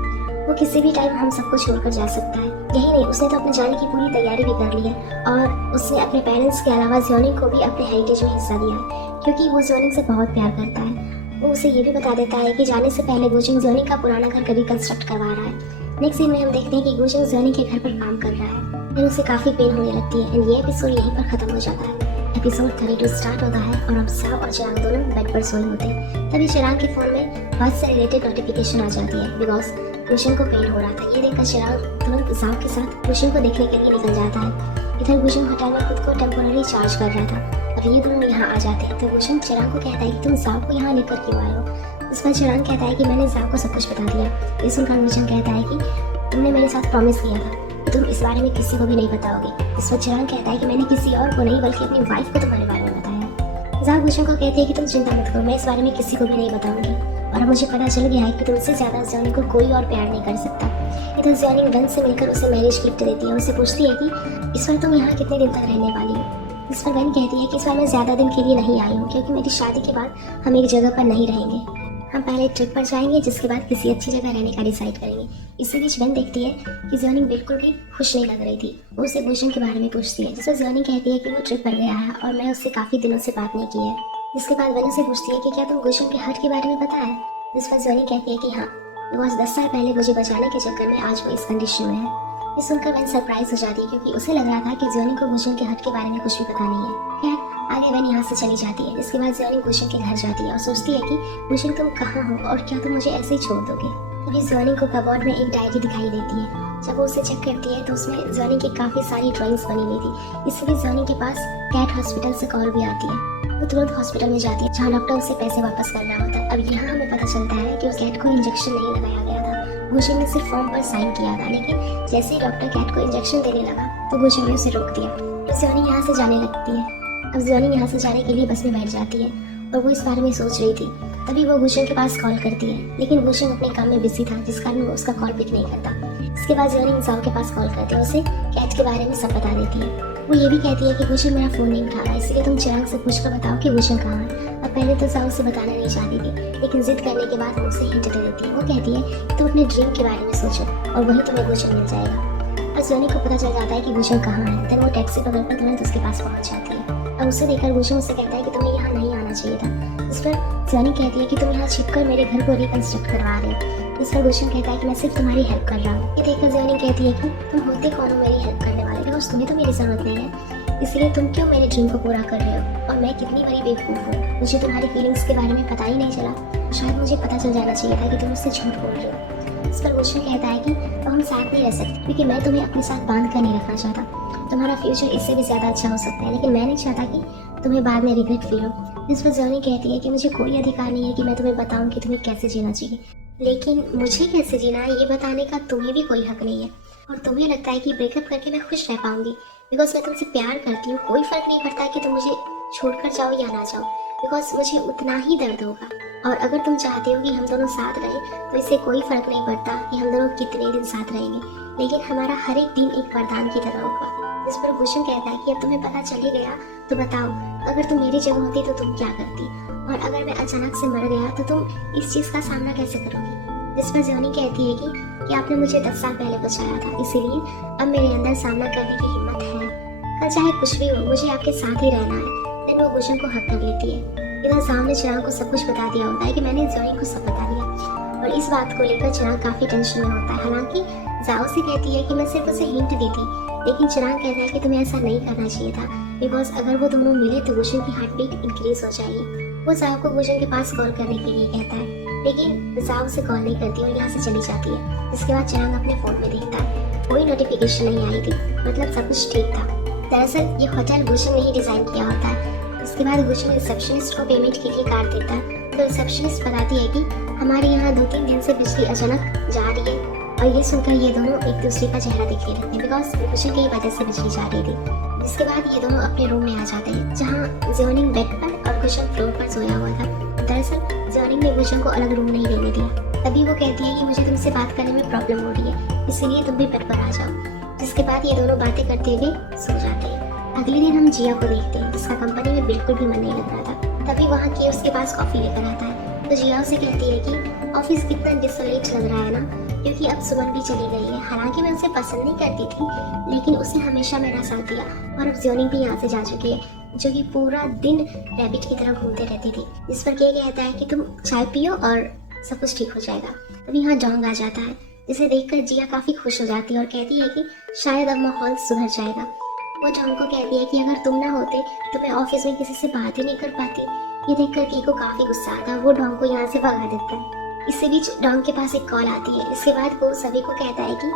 वो किसी भी टाइम हम सबको छोड़कर जा सकता है। यही नहीं, उसने तो अपने जाने की पूरी तैयारी भी कर ली है और उसने अपने पेरेंट्स के अलावा ज़्योनिंग को भी अपने हेरिटेज में हिस्सा दिया है, क्योंकि वो ज़्योनिंग से बहुत प्यार करता है। वो उसे ये भी बता देता है कि जाने से पहले गुशन ज़्योनिंग का पुराना घर कभी कंस्ट्रक्ट करवा रहा है। नेक्स्ट सीन में हम देखते हैं कि गुशन ज़्योनिंग के घर पर काम कर रहा है, फिर उसे काफ़ी पेन होने लगती है। एंड ये एपिसोड यहीं पर खत्म हो जाता है। एपिसोड 32 स्टार्ट होता है और अब जाओ और चिराग दोनों बेड पर सोए होते हैं। तभी चिराग के फोन में बहुत से रिलेटेड नोटिफिकेशन आ जाती है, बिकॉज गुशन को पेन हो रहा था। ये देखकर चिराग तुरंत जाओ के साथ गुशन को देखने के लिए निकल जाता है। इधर गुशन होटल में खुद को टेम्पोररी चार्ज कर रहा था। अब ये दोनों यहाँ आ जाते हैं तो गुशन चिराग को कहता है कि तुम जाओ को यहाँ लेकर क्यों आए हो। इस पर चिराग कहता है कि मैंने जाओ को सब कुछ बता दिया। ये सुनकर गुशन कहता है कि तुमने मेरे साथ प्रॉमिस किया था कि तुम इस बारे में किसी को भी नहीं बताओगे। इस पर चिराग कहता है कि मैंने किसी और को नहीं बल्कि अपनी वाइफ को तुम्हारे बारे में बताया। जाओ गुशन को कहती है कि तुम चिंता मत करो, मैं इस बारे में किसी को भी नहीं बताऊंगी। और अब मुझे पता चल गया है कि तुमसे ज्यादा ज़्योनिंग को कोई और प्यार नहीं कर सकता। इधर ज़्योनिंग वन से मिलकर उसे मैरिज गिफ्ट देती है। उसे पूछती है कि इस बार तुम यहाँ कितने दिन तक रहने वाली हो। इस पर वन कहती है कि इस बार मैं ज्यादा दिन के लिए नहीं आई हूँ, क्योंकि मेरी शादी के बाद हम एक जगह पर नहीं रहेंगे। हम पहले ट्रिप पर जाएंगे, जिसके बाद किसी अच्छी जगह रहने का डिसाइड करेंगे। इसी बीच वन देखती है कि ज़्योनिंग बिल्कुल भी खुश नहीं लग रही थी। वो उसे गुशन के बारे में पूछती है, जिसमें ज़्योनिंग कहती है कि वो ट्रिप पर गया है और मैं उससे काफी दिनों से बात नहीं की है। जिसके बाद वन उसे पूछती है कि क्या तुम गुशन के हर्ट के बारे में पता है। जिस पर ज़्योनिंग कहती है कि हाँ, बिकॉज 10 साल पहले मुझे बचाने के चक्कर में आज वो इस कंडीशन में है। ये सुनकर वन सरप्राइज हो जाती है, क्योंकि उसे लग रहा था कि ज़्योनिंग को गुशन के हर्ट के बारे में कुछ भी पता नहीं है। खैर आगे वन यहाँ से चली जाती है। इसके बाद ज़्योनिंग गुशन के घर जाती है और सोचती है कि गुशन तुम कहाँ हो और क्या तुम मुझे ऐसे ही छोड़ दोगे। तभी ज़्योनिंग को कबोर्ड में एक डायरी दिखाई देती है। जब वो उसे चेक करती है तो उसमें ज़्योनिंग की काफ़ी सारी ड्राइंग्स बनी हुई थी। इसलिए ज़्योनिंग के पास कैट हॉस्पिटल से कॉल भी आती है। वो तुरंत हॉस्पिटल में जाती है, जहाँ डॉक्टर उसे पैसे वापस कर रहा होता है। अब यहाँ हमें पता चलता है कि उस कैट को इंजेक्शन नहीं लगाया गया था। गुशन ने सिर्फ फॉर्म पर साइन किया था, लेकिन जैसे ही डॉक्टर कैट को इंजेक्शन देने लगा तो गुशन ने उसे रोक दिया। तो ज़्योनिंग यहाँ से जाने लगती है। अब ज़्योनिंग यहाँ से जाने के लिए बस में बैठ जाती है और वो इस बारे में सोच रही थी। तभी वो गुशन के पास कॉल करती है, लेकिन गुशन अपने काम में बिजी था, जिस कारण वो उसका कॉल पिक नहीं करता। इसके बाद ज़्योनिंग जाओ के पास कॉल करती है, उसे कैट के बारे में सब बता देती है। वो ये भी कहती है कि गुशन मेरा फ़ोन नहीं उठा रहा है, इसलिए तुम चिराग से पूछकर बताओ कि गुशन कहाँ है। अब पहले तो जाओ उसे बताना नहीं चाहती थी, लेकिन जिद करने के बाद वो उसे हिंट दे देती है। वो कहती है कि तुम अपने ड्रीम के बारे में सोचो और वही तुम्हें गुशन मिल जाएगा। और ज़्योनिंग को पता चल जाता है कि गुशन कहाँ है। फिर वो टैक्सी पकड़कर तुरंत उसके पास पहुँच जाती है और उसे देखकर गुशन उससे कहता है कि तुम्हें यहाँ नहीं आना चाहिए था। इस पर ज़्योनिंग कहती है कि तुम यहाँ छिपकर मेरे घर को रिकंस्ट्रक्ट करवा रहे हो। इस पर गुशन कहता है कि मैं सिर्फ तुम्हारी हेल्प कर रहा हूँ। ये देखकर ज़्योनिंग कहती है कि तुम होते कौन हो मेरी हेल्प करने वाले, बिकॉज तुम्हें तो मेरी ज़रूरत नहीं है, इसलिए तुम क्यों मेरे ड्रीम को पूरा कर रहे हो। और मैं कितनी बड़ी बेवकूफ़ हूँ, मुझे तुम्हारी फीलिंग्स के बारे में पता ही नहीं चला। शायद मुझे पता चल जाना चाहिए था कि तुम मुझसे झूठ बोल रहे हो। इस पर गुशन कहता है कि अब हम साथ नहीं रह सकते, क्योंकि मैं तुम्हें अपने साथ बांध कर नहीं रखना चाहता। तुम्हारा फ्यूचर इससे भी ज़्यादा अच्छा हो सकता है, लेकिन मैं नहीं चाहता कि तुम्हें बाद में रिग्रेट फील हो। इस पर ज़्योनिंग कहती है कि मुझे कोई अधिकार नहीं है कि मैं तुम्हें बताऊं कि तुम्हें कैसे जीना चाहिए, लेकिन मुझे कैसे जीना है ये बताने का तुम्हें भी कोई हक नहीं है। और तुम्हें लगता है कि ब्रेकअप करके मैं खुश रह पाऊंगी, बिकॉज मैं तुमसे प्यार करती हूँ। कोई फर्क नहीं पड़ता कि तुम मुझे छोड़कर जाओ या ना जाओ, बिकॉज मुझे उतना ही दर्द होगा। और अगर तुम चाहते हो कि हम दोनों साथ रहें तो इससे कोई फर्क नहीं पड़ता कि हम दोनों कितने दिन साथ रहेंगे, लेकिन हमारा हर एक दिन एक वरदान की तरह होगा। इस पर गुशन कहता है कि अब तुम्हें पता चल ही गया तो बताओ, अगर तुम मेरी जगह होती तो तुम क्या करती, और अगर मैं अचानक से मर गया तो तुम इस चीज़ का सामना कैसे करोगी। जिस पर ज़्योनिंग कहती है कि आपने मुझे 10 साल पहले बचाया था, इसीलिए अब मेरे अंदर सामना करने की हिम्मत है। कल चाहे कुछ भी हो, मुझे आपके साथ ही रहना है। फिर वो गुशन को हक कर लेती है। इधर सामने चिराग को सब कुछ बता दिया होता है कि मैंने ज़्योनिंग को सब बता दिया, और इस बात को लेकर चिराग काफ़ी टेंशन में होता है। हालांकि जाओ से कहती है कि मैं सिर्फ उसे हिंट दी थी, लेकिन चिराग कहता है कि तुम्हें ऐसा नहीं करना चाहिए था, बिकॉज अगर वो दोनों मिले तो गुशन की हार्ट बीट इंक्रीज हो जाएगी। वो जाओ को गुशन के पास कॉल करने के लिए कहता है, लेकिन जाओ से कॉल नहीं करती और यहाँ से चली जाती है। इसके बाद चिराग अपने फ़ोन में देखता है, कोई नोटिफिकेशन नहीं आई थी, मतलब सब कुछ ठीक था। दरअसल ये होटल गुशन ने ही डिज़ाइन किया होता है। उसके बाद गुशन रिसेप्शनिस्ट को पेमेंट के लिए कार्ड देता है, तो रिसेप्शनिस्ट बताती है कि हमारे यहाँ 2-3 दिन से बिजली अचानक जा रही है। और ये सुनकर ये दोनों एक दूसरे का चेहरा देखने लगते हैं, बिकॉज गुशन की वजह से बिजली जा रही थी। जिसके बाद ये दोनों अपने रूम में आ जाते हैं, जहाँ ज़्योनिंग बेड पर और गुशन फ्लोर पर सोया हुआ था। दरअसल जॉनिंग ने गुशन को अलग रूम नहीं लेने दिया। तभी वो कहती है कि मुझे तुमसे बात करने में प्रॉब्लम हो रही है, इसीलिए तुम भी बेड पर आ जाओ। जिसके बाद ये दोनों बातें करते हुए सो जाते हैं। अगले दिन हम जिया को देखते हैं, जिसका कंपनी में बिल्कुल भी मन नहीं लग रहा था। तभी वहाँ के उसके पास कॉफी लेकर आता है, तो जिया उसे कहती है कि ऑफिस कितना डिसोलेट लग रहा है ना, क्योंकि अब सुमन भी चली गई है। हालांकि मैं उसे पसंद नहीं करती थी, लेकिन उसने हमेशा मेरा साथ दिया, और अब ज्योनिंग भी यहाँ से जा चुकी है, जो कि पूरा दिन रैबिट की तरह घूमते रहती थी। इस पर के कहता है कि तुम चाय पियो और सब कुछ ठीक हो जाएगा। तभी यहाँ डोंग आ जाता है, जिसे देखकर जिया काफी खुश हो जाती है और कहती है कि शायद अब माहौल सुधर जाएगा। वो डोंग को कहती है कि अगर तुम ना होते तो मैं ऑफिस में किसी से बात ही नहीं कर पाती। ये देखकर की को काफी गुस्सा आता है, वो डोंग को यहाँ से भगा देता है। इसी बीच डोंग के पास एक कॉल आती है। इसके बाद वो सभी को कहता है कि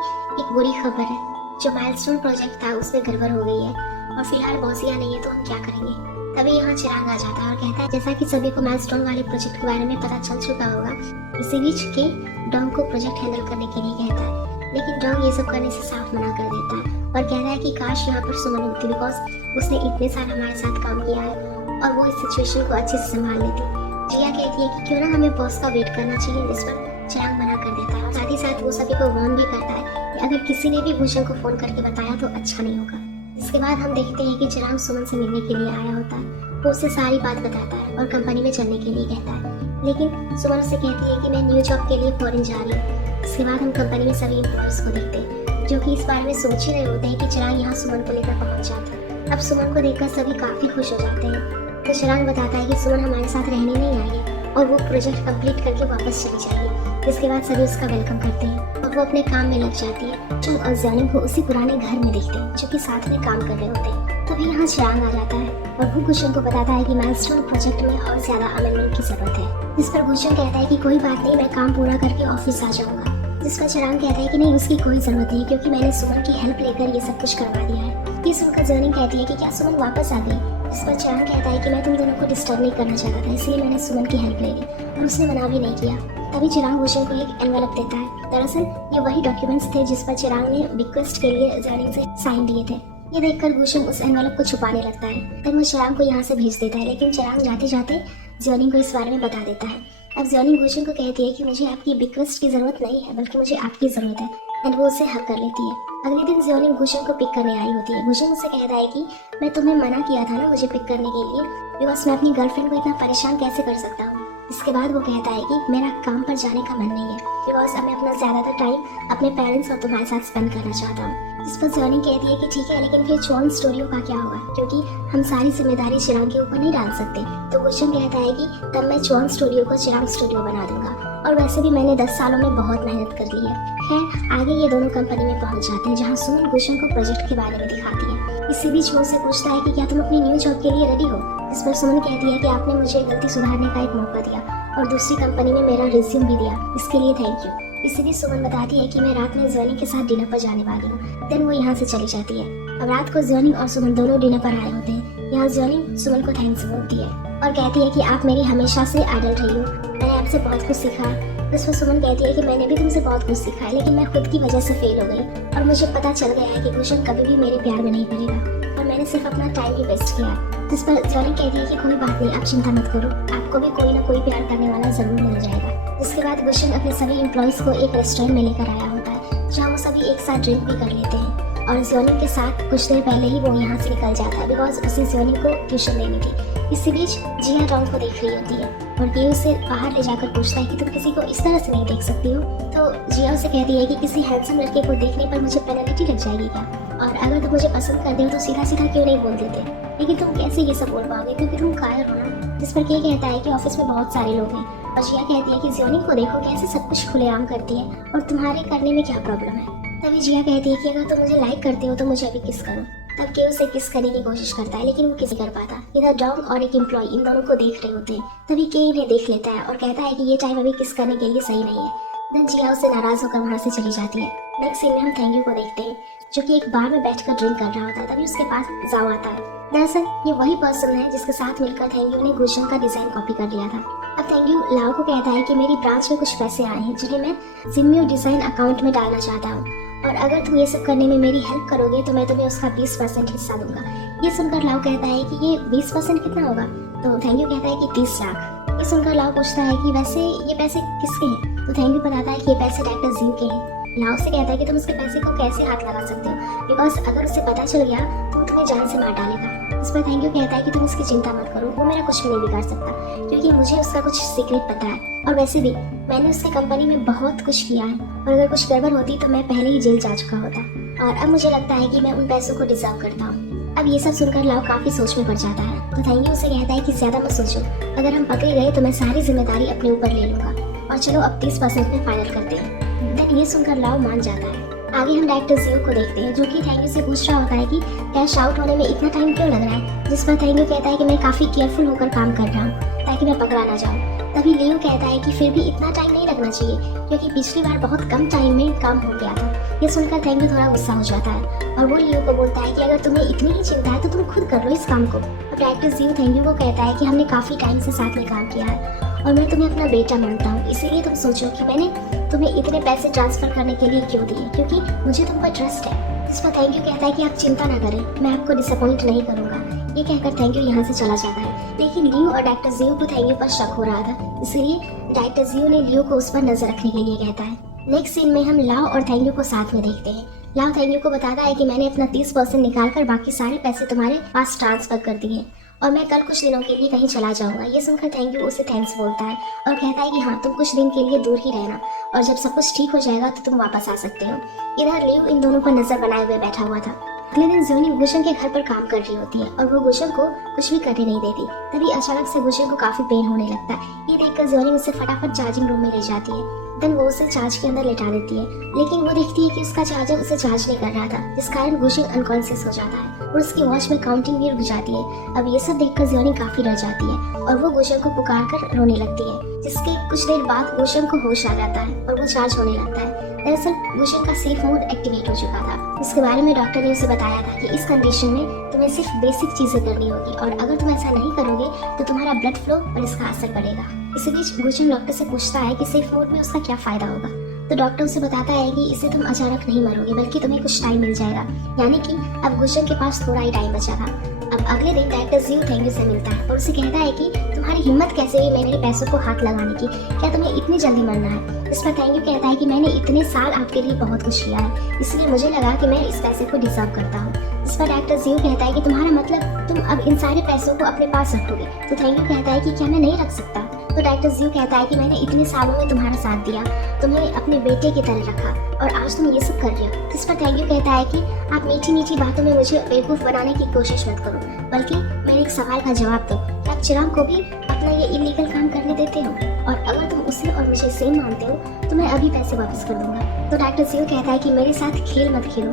एक बुरी खबर है, जो माइलस्टोन प्रोजेक्ट था उसमें गड़बड़ हो गई है और फिलहाल बॉसिया नहीं है, तो हम क्या करेंगे। तभी यहाँ चिराग आ जाता है और कहता है जैसा कि सभी को माइलस्टोन वाले प्रोजेक्ट के बारे में पता चल चुका होगा। इसी बीच के डोंग को प्रोजेक्ट हैंडल करने के लिए कहता है, लेकिन डोंग ये सब करने से साफ मना कर देता है और कहता है कि काश यहाँ पर सुमन होती, बिकॉज उसने इतने साल हमारे साथ काम किया है और वो इस सिचुएशन को अच्छे से संभाल लेती। जिया कहती है कि क्यों ना हमें बॉस का वेट करना चाहिए, जिस पर चिराग मना कर देता है और साथ ही साथ वो सभी को वार्न भी करता है कि अगर किसी ने भी भूषण को फोन करके बताया तो अच्छा नहीं होगा। इसके बाद हम देखते हैं कि चिराग सुमन से मिलने के लिए आया होता है। वो उसे सारी बात बताता है और कंपनी में चलने के लिए कहता है, लेकिन सुमन उससे कहती है कि मैं न्यू जॉब के लिए फॉरेन जा रही हूँ। इसके बाद हम कंपनी में सभी एम्प्लॉयज को देखते हैं, जो कि इस बारे में सोच ही रहे होते हैं कि चिराग यहाँ सुमन को लेकर पहुँच जाता है। अब सुमन को देखकर सभी काफी खुश हो जाते हैं, तो चिराग बताता है कि सुमन हमारे साथ रहने नहीं आई है और वो प्रोजेक्ट कंप्लीट करके वापस चली जाएगी। जिसके बाद सभी उसका वेलकम करते हैं और वो अपने काम में लग जाती है। जो और ज्योनिंग को उसी पुराने घर में देखते हैं, जो कि साथ में काम कर रहे होते हैं। तभी यहाँ चिराग आ जाता है और वो गुशन को बताता है कि माइलस्टोन प्रोजेक्ट में और ज्यादा अमेंडमेंट की जरूरत है। जिस पर गुशन कहता है कि कोई बात नहीं, मैं काम पूरा करके ऑफिस आ जाऊंगा। जिस पर चिराग कहता है कि नहीं, उसकी कोई जरूरत नहीं, क्योंकि मैंने सुमन की हेल्प लेकर ये सब कुछ करवा दिया है। ये सुनकर ज्योनिंग कहती है कि क्या सुमन वापस आ गई। जिस पर चिराग कहता है कि मैं तुम दोनों को डिस्टर्ब नहीं करना चाहता था, इसलिए मैंने सुमन की हेल्प ले ली और उसने मना भी नहीं किया। तभी चिराग भूषण को एक एनवेलप देता है। दरअसल ये वही डॉक्यूमेंट्स थे जिस पर चिराग ने रिक्वेस्ट के लिए ज्योनिंग से साइन दिए थे। ये देखकर भूषण उस एनवेलप को छुपाने लगता है। तब वो चिराग को यहाँ से भेज देता है, लेकिन चिराग जाते जाते ज्योनिंग को इस बारे में बता देता है। अब ज्योनिंग भूषण को कहती है कि मुझे आपकी रिक्वेस्ट की जरूरत नहीं है, बल्कि मुझे आपकी जरूरत है, एंड वो उसे हक कर लेती है। अगले दिन ज्योनिंग भूषण को पिक करने आई होती है। भूषण उसे कहता है कि मैं तुम्हें मना किया था ना मुझे पिक करने के लिए, बिकॉज मैं अपनी गर्लफ्रेंड को इतना परेशान कैसे कर सकता हूँ। इसके बाद वो कहता है कि मेरा काम पर जाने का मन नहीं है, बिकॉज अब मैं अपना ज्यादातर टाइम अपने पेरेंट्स और तुम्हारे साथ स्पेंड करना चाहता हूँ। जिस पर ज्योनिंग कहती है कि ठीक है, लेकिन फिर चॉन स्टूडियो का क्या होगा, क्योंकि हम सारी जिम्मेदारी चिराग के ऊपर नहीं डाल सकते। तो भूषण कहता है कि तब मैं चॉन स्टूडियो को चिराग स्टूडियो बना दूंगा, और वैसे भी मैंने 10 सालों में बहुत मेहनत कर ली है। खैर आगे ये दोनों कंपनी में पहुंच जाते हैं, जहाँ सुमन भूषण को प्रोजेक्ट के बारे में दिखाती है। इसी बीच वो उसे पूछता है कि क्या तुम अपनी न्यू जॉब के लिए रेडी हो। इस पर सुमन कहती है कि आपने मुझे गलती सुधारने का एक मौका दिया और दूसरी कंपनी में मेरा रिज्यूम भी दिया, इसके लिए थैंक यू। इसी बीच सुमन बताती है कि मैं रात में ज्योनिंग के साथ डिनर पर जाने वाली हूँ। देन वो यहाँ से चली जाती है। अब रात को ज्योनिंग और सुमन दोनों डिनर पर आए होते हैं। यहाँ ज्योनिंग सुमन को थैंक्स बोलती है और कहती है कि आप मेरी हमेशा से आइडल रही हो, मैंने आपसे बहुत कुछ सीखा है। इस पर सुमन कहती है कि मैंने भी तुमसे बहुत कुछ सीखा है, लेकिन मैं खुद की वजह से फेल हो गई और मुझे पता चल गया है कि भूषण कभी भी मेरे प्यार में नहीं पड़ेगा और मैंने सिर्फ अपना टाइम ही वेस्ट किया है। जिस पर ज्योनिंग कहती है कि कोई बात नहीं, आप चिंता मत करो, आपको भी कोई ना कोई प्यार करने वाला जरूर मिल जाएगा। जिसके बाद भूषण अपने सभी एम्प्लॉइज को एक रेस्टोरेंट में लेकर आया होता है, जहाँ वो सभी एक साथ ड्रिंक भी कर लेते हैं और ज्योनिंग के साथ कुछ देर पहले ही वो यहाँ से निकल जाता है, बिकॉज उसे ज्योनिंग को ट्यूशन देनी थी। इसी बीच जिया डॉन को देख रही होती है और ये उसे बाहर ले जाकर पूछता है कि तुम किसी को इस तरह से नहीं देख सकती हो। तो जिया उसे कहती है कि किसी हैंडसम लड़के को देखने पर मुझे पेनल्टी लग जाएगी क्या, और अगर तुम मुझे पसंद करते हो तो सीधा सीधा क्यों नहीं बोल देते, लेकिन तुम कैसे ये सब बोल पाओगे क्योंकि तुम कायर हो ना। जिस पर के कहता है कि ऑफिस में बहुत सारे लोग हैं, और जिया कहती है कि ज्योनिंग को देखो कैसे सब कुछ खुलेआम करती है और तुम्हारे करने में क्या प्रॉब्लम है। तभी जिया कहती है कि अगर तुम मुझे लाइक करते हो तो मुझे अभी किस करो। तब के उसे किस करने की कोशिश करता है, लेकिन वो किस कर पाता। इधर डॉन और एक एम्प्लॉय इन दोनों को देख रहे होते हैं। तभी के इन्हें देख लेता है और कहता है कि ये टाइम अभी किस करने के लिए सही नहीं है। देन जिया उससे नाराज होकर वहाँ से चली जाती है। नेक्स्ट सीन में हम थैंक यू को देखते हैं, जो कि एक बार में बैठकर ड्रिंक कर रहा होता है। तभी उसके पास जाओ आता है। दरअसल ये वही पर्सन है जिसके साथ मिलकर थैंक यू ने गुलशन का डिजाइन कॉपी कर लिया था। अब थैंक यू लाओ को कहता है कि मेरी ब्रांच में कुछ पैसे आए हैं जिन्हें मैं जिम्मी डिजाइन अकाउंट में डालना चाहता हूँ, और अगर तुम ये सब करने में मेरी हेल्प करोगे तो मैं तुम्हें उसका 20% हिस्सा दूंगा। ये सुनकर लाओ कहता है कि ये 20% कितना होगा। तो थैंक यू कहता है कि 30 लाख। ये सुनकर लाओ पूछता है कि वैसे ये पैसे किसके हैं। तो थैंक यू बताता है कि ये पैसे डॉक्टर जियो के हैं। लाओ से कहता है कि तुम उसके पैसे को कैसे हाथ लगा सकते हो, बिकॉज अगर उसे पता चल गया तो वो तुम्हें जान से मार डालेगा। इस पर थैंक यू कहता है कि तुम उसकी चिंता मत करो, वो मेरा कुछ भी नहीं बिगाड़ सकता, क्योंकि मुझे उसका कुछ सीक्रेट पता है। और वैसे भी मैंने उसकी कंपनी में बहुत कुछ किया है, और अगर कुछ गड़बड़ होती तो मैं पहले ही जेल जा चुका होता। और अब मुझे लगता है कि मैं उन पैसों को डिजर्व करता हूँ। अब ये सब सुनकर लाओ काफी सोच में पड़ जाता है। तो थैंक यू उसे कहता है कि ज्यादा मत सोचो, अगर हम पकड़े गए तो मैं सारी जिम्मेदारी अपने ऊपर ले लूंगा, और चलो अब 30% में फाइनल करते हैं। देन ये सुनकर लाओ मान जाता है। आगे हम डायरेक्टर जियो को देखते हैं, जो कि थैंक यू से पूछ रहा होता है कि कैश आउट होने में इतना टाइम क्यों लग रहा है। जिस पर थैंक यू कहता है कि मैं काफी केयरफुल होकर काम कर रहा हूँ ताकि मैं पकड़ा ना जाऊँ। तभी लियो कहता है कि फिर भी इतना टाइम नहीं लगना चाहिए, क्योंकि पिछली बार बहुत कम टाइम में काम हो गया था। ये सुनकर थैंक यू थोड़ा गुस्सा हो जाता है, और वो लियो को बोलता है कि अगर तुम्हें इतनी ही चिंता है तो तुम खुद कर लो इस काम को। अब डायरेक्टर जियो थैंक यू को कहता है कि हमने काफी टाइम से साथ में काम किया है, और मैं तुम्हें अपना बेटा मानता हूँ, इसीलिए तुम सोचो कि मैंने तुम्हें इतने पैसे ट्रांसफर करने के लिए क्यों दिए, क्योंकि मुझे तुम पर ट्रस्ट है। इस पर थैंक यू कहता है कि आप चिंता ना करें, मैं आपको डिसअपॉइंट नहीं करूंगा। ये कहकर थैंक यू यहाँ से चला जाता है। लेकिन लियो और डॉक्टर जियो को थैंक यू पर शक हो रहा था, इसलिए डॉक्टर जियो ने लियो को उस पर नजर रखने के लिए कहता है। नेक्स्ट सीन में हम लाओ और थैंक यू को साथ में देखते हैं। लाओ थैंक यू को बताता है कि मैंने अपना 30% निकाल कर बाकी सारे पैसे तुम्हारे पास ट्रांसफर कर दिए, और मैं कल कुछ दिनों के लिए कहीं चला जाऊंगा। ये सुनकर थैंक यू उसे थैंक्स बोलता है, और कहता है कि हाँ तुम कुछ दिन के लिए दूर ही रहना, और जब सब कुछ ठीक हो जाएगा तो तुम वापस आ सकते हो। इधर लियो इन दोनों पर नजर बनाए हुए बैठा हुआ था। अगले दिन जोनी गुशन के घर पर काम कर रही होती है, और वो गुशन को कुछ भी करने नहीं देती। तभी अचानक से गुशन को काफी पेन होने लगता है। ये देखकर जोनी उसे फटाफट चार्जिंग रूम में ले जाती है। देन वो उसे चार्ज के अंदर लेटा देती है, लेकिन वो देखती है कि उसका चार्जर उसे चार्ज नहीं कर रहा था, जिस कारण गुशन अनकॉन्शियस हो जाता है, और उसकी वॉच में काउंटिंग भी रुक जाती है। अब ये सब देखकर जोनी काफी डर जाती है, और वो गुशन को पुकार कर रोने लगती है, जिसके कुछ देर बाद गुशन को होश आ जाता है और वो चार्ज होने लगता है। दरअसल गुशन का सेफ मोड एक्टिवेट हो चुका था, इसके बारे में डॉक्टर ने उसे बताया था कि इस कंडीशन में तुम्हें सिर्फ बेसिक चीजें करनी होगी, और अगर तुम ऐसा नहीं करोगे तो तुम्हारा ब्लड फ्लो पर इसका असर पड़ेगा। इसी बीच गुशन डॉक्टर से पूछता है कि सेफ मोड में उसका क्या फायदा होगा। तो डॉक्टर उसे बताता है कि इससे तुम अचानक नहीं मरोगे, बल्कि तुम्हें कुछ टाइम मिल जाएगा, यानी कि अब गुशन के पास थोड़ा ही टाइम बचा था। अब अगले दिन डायरेक्टर जियो थैंक यू से मिलता है, और उसे कहता है कि तुम्हारी हिम्मत कैसे हुई मेरे पैसों को हाथ लगाने की, क्या तुम्हें इतनी जल्दी मरना है। इस पर थैंक यू कहता है कि मैंने इतने साल आपके लिए बहुत कुछ किया है, इसलिए मुझे लगा कि मैं इस पैसे को डिजर्व करता हूँ। इस पर डायरेक्टर जियो कहता है कि तुम्हारा मतलब तुम अब इन सारे पैसों को अपने पास रखोगे। तो थैंक यू कहता है कि क्या मैं नहीं रख सकता। तो डायरेक्टर जियो कहता है कि मैंने इतने सालों में तुम्हारा साथ दिया, तुम्हें अपने बेटे की तरह रखा, और आज तुम ये सब कर रहे हो। इस पर थैंक यू कहता है कि आप मीठी मीठी बातों में मुझे बेवकूफ बनाने की कोशिश मत करो, बल्कि मेरे एक सवाल का जवाब दो, क्या आप चिराग को भी अपना ये इलीगल काम करने देते हो, और अगर तुम उसे और मुझे सेम मानते हो तो मैं अभी पैसे वापस कर दूंगा। तो डायरेक्टर जियो कहता है कि मेरे साथ खेल मत खेलो,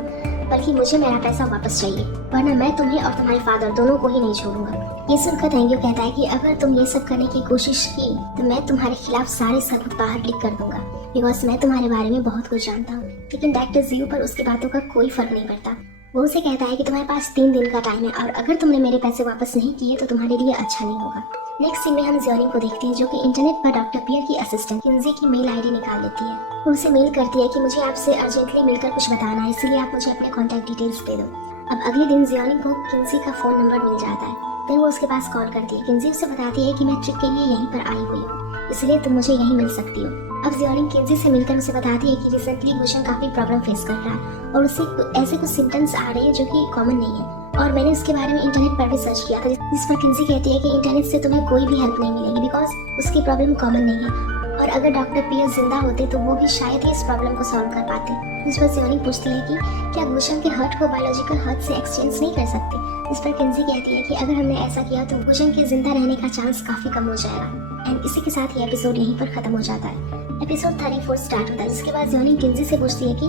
बल्कि मुझे मेरा पैसा वापस चाहिए, वरना मैं तुम्हें और तुम्हारे फादर दोनों को ही नहीं छोड़ूंगा। ये सुनकर थैंक यू कहता है कि अगर तुम ये सब करने की कोशिश की तो मैं तुम्हारे खिलाफ सारे सबूत बाहर लीक कर दूंगा, बिकॉज मैं तुम्हारे बारे में बहुत कुछ जानता हूँ। लेकिन डायरेक्टर जियो पर उसकी बातों का कोई फर्क नहीं पड़ता। वो उसे कहता है कि तुम्हारे पास 3 दिन का टाइम है, और अगर तुमने मेरे पैसे वापस नहीं किए तो तुम्हारे लिए अच्छा नहीं होगा। नेक्स्ट सीन में हम जियोनी को देखते हैं, जो कि इंटरनेट पर डॉक्टर पियर की असिस्टेंट किंजी की मेल आईडी निकाल लेती है। वो उसे मेल करती है कि मुझे आपसे अर्जेंटली मिलकर कुछ बताना है, इसलिए आप मुझे अपने कॉन्टैक्ट डिटेल्स दे दो। अब अगले दिन जियोनी को किंजी का फोन नंबर मिल जाता है। फिर वो उसके पास कॉल करती है। किंजी उसे बताती है कि मैं ट्रिप के लिए यहीं पर आई हुई हूँ, इसलिए तुम मुझे यहीं मिल सकती हो। अब जियोनी किंजी से मिलकर उसे बताती है कि रिसेंटली गुशन काफी प्रॉब्लम फेस कर रहा है, और उसे ऐसे कुछ सिम्टम्स आ रहे हैं जो कि कॉमन नहीं है, और मैंने उसके बारे में इंटरनेट पर भी सर्च किया था, जिस पर किंजी कहती है कि इंटरनेट से तुम्हें कोई भी हेल्प नहीं मिलेगी, बिकॉज उसकी प्रॉब्लम कॉमन नहीं है, और अगर डॉक्टर पियर जिंदा होते तो वो भी शायद ही इस प्रॉब्लम को सॉल्व कर पाते। जिस पर जियोनी पूछती है कि क्या गुशन के हर्ट को बायोलॉजिकल हर्ट से एक्सचेंज नहीं कर सकते। इस पर किंजी कहती है कि अगर हमने ऐसा किया तो गुशन के जिंदा रहने का चांस काफी कम हो जाएगा। एंड इसी के साथ ये एपिसोड यहीं पर खत्म हो जाता है। एपिसोड 34 स्टार्ट होता है, जिसके बाद जियोनी किंजी से पूछती है कि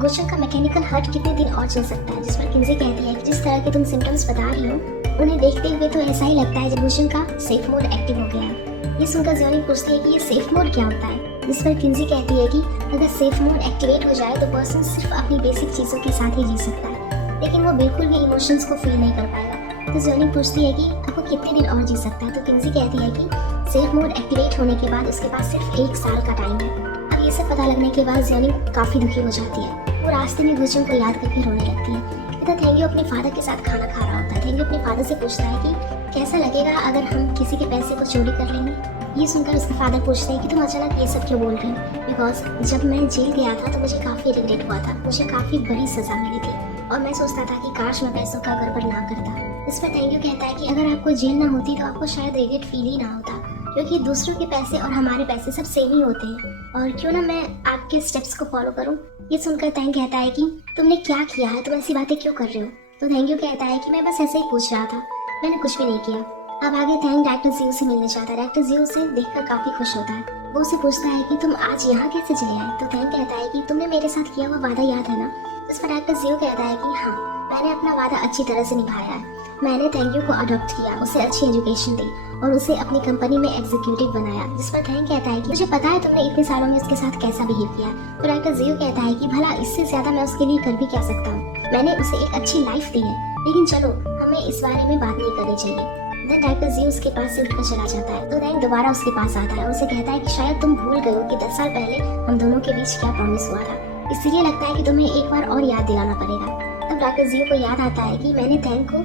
गुशन का मैकेनिकल हर्ट कितने दिन और चल सकता है। जिस पर किंजी कहती है कि जिस तरह के तुम सिम्टम्स बता रही हो उन्हें देखते हुए तो ऐसा ही लगता है जब गुशन का सेफ मोड एक्टिव हो गया है। ये सुनकर जियोनी पूछती है कि ये सेफ मोड क्या होता है। जिस पर किंजी कहती है कि अगर सेफ मोड एक्टिवेट हो जाए तो पर्सन सिर्फ अपनी बेसिक चीजों के साथ ही जी सकता है, लेकिन वो बिल्कुल भी इमोशंस को फील नहीं कर पाएगा। तो जियोनी पूछती है कि अब वो कितने दिन और जी सकता है। तो किंजी कहती है कि सेफ मोड एक्टिवेट होने के बाद उसके पास सिर्फ 1 साल का टाइम है। अब ये सब पता लगने के बाद जियोनी काफी दुखी हो जाती है। वो रास्ते में गुशन को याद करके रोने लगती है। इधर थैंक्यू अपने फादर के साथ खाना खा रहा होता है। थैंक्यू अपने फादर से पूछता है कि कैसा लगेगा अगर हम किसी के पैसे को चोरी कर लेंगे। ये सुनकर उसके फादर पूछते हैं कि तुम अचानक ये सब क्यों बोल रहे हो, बिकॉज जब मैं जेल गया था तो मुझे काफ़ी रिग्रेट हुआ था, मुझे काफ़ी बड़ी सज़ा मिली थी और मैं सोचता था कि काश मैं पैसों का गड़बड़ ना करता। इस पर थैंक यू कहता है कि अगर आपको जेल ना होती तो आपको शायद रिग्रेट फील ही ना होता, क्योंकि दूसरों के पैसे और हमारे पैसे सब सेम ही होते हैं और क्यों ना मैं आपके स्टेप्स को फॉलो करूं। ये सुनकर थैंक कहता है कि तुमने क्या किया है, तुम ऐसी बातें क्यों कर रहे हो। तो थैंक यू कहता है कि मैं बस ऐसे ही पूछ रहा था, मैंने कुछ भी नहीं किया। अब आगे थैंक डायरेक्टर जियो से मिलने चाहता है। डायरेक्टर जियो उसे देखकर काफी खुश होता है। वो उसे पूछता है कि तुम आज यहाँ कैसे चले आए। तो थैंक कहता है कि तुमने मेरे साथ किया हुआ वादा याद है ना। इस पर डायरेक्टर जियो कहता है कि हाँ, मैंने अपना वादा अच्छी तरह से निभाया है। मैंने थैंक यू को अडॉप्ट किया, उसे अच्छी एजुकेशन दी और उसे अपनी कंपनी में एग्जीक्यूटिव बनाया। जिस पर थैंक कहता है कि मुझे पता है तुमने इतने सालों में उसके साथ कैसा बिहेव किया। तो डायरेक्टर जियो कहता है कि भला इससे ज्यादा मैं उसके लिए कर भी क्या सकता हूँ, मैंने उसे एक अच्छी लाइफ दी है, लेकिन चलो हमें इस बारे में बात नहीं करनी चाहिए। देन डायरेक्टर जियो उसके पास से उठकर चला जाता है। तो थैंक दोबारा उसके पास आता है और उसे कहता है कि शायद तुम भूल गए हो कि 10 साल पहले हम दोनों के बीच क्या प्रॉमिस हुआ था, इसीलिए लगता है कि तुम्हें एक बार और याद दिलाना पड़ेगा। तब डायरेक्टर जियो को याद आता है कि मैंने थैंक को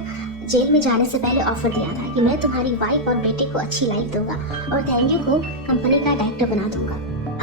जेल में जाने से पहले ऑफर दिया था कि मैं तुम्हारी वाइफ और बेटे को अच्छी लाइफ दूंगा और थैंक यू को कंपनी का डायरेक्टर बना दूंगा।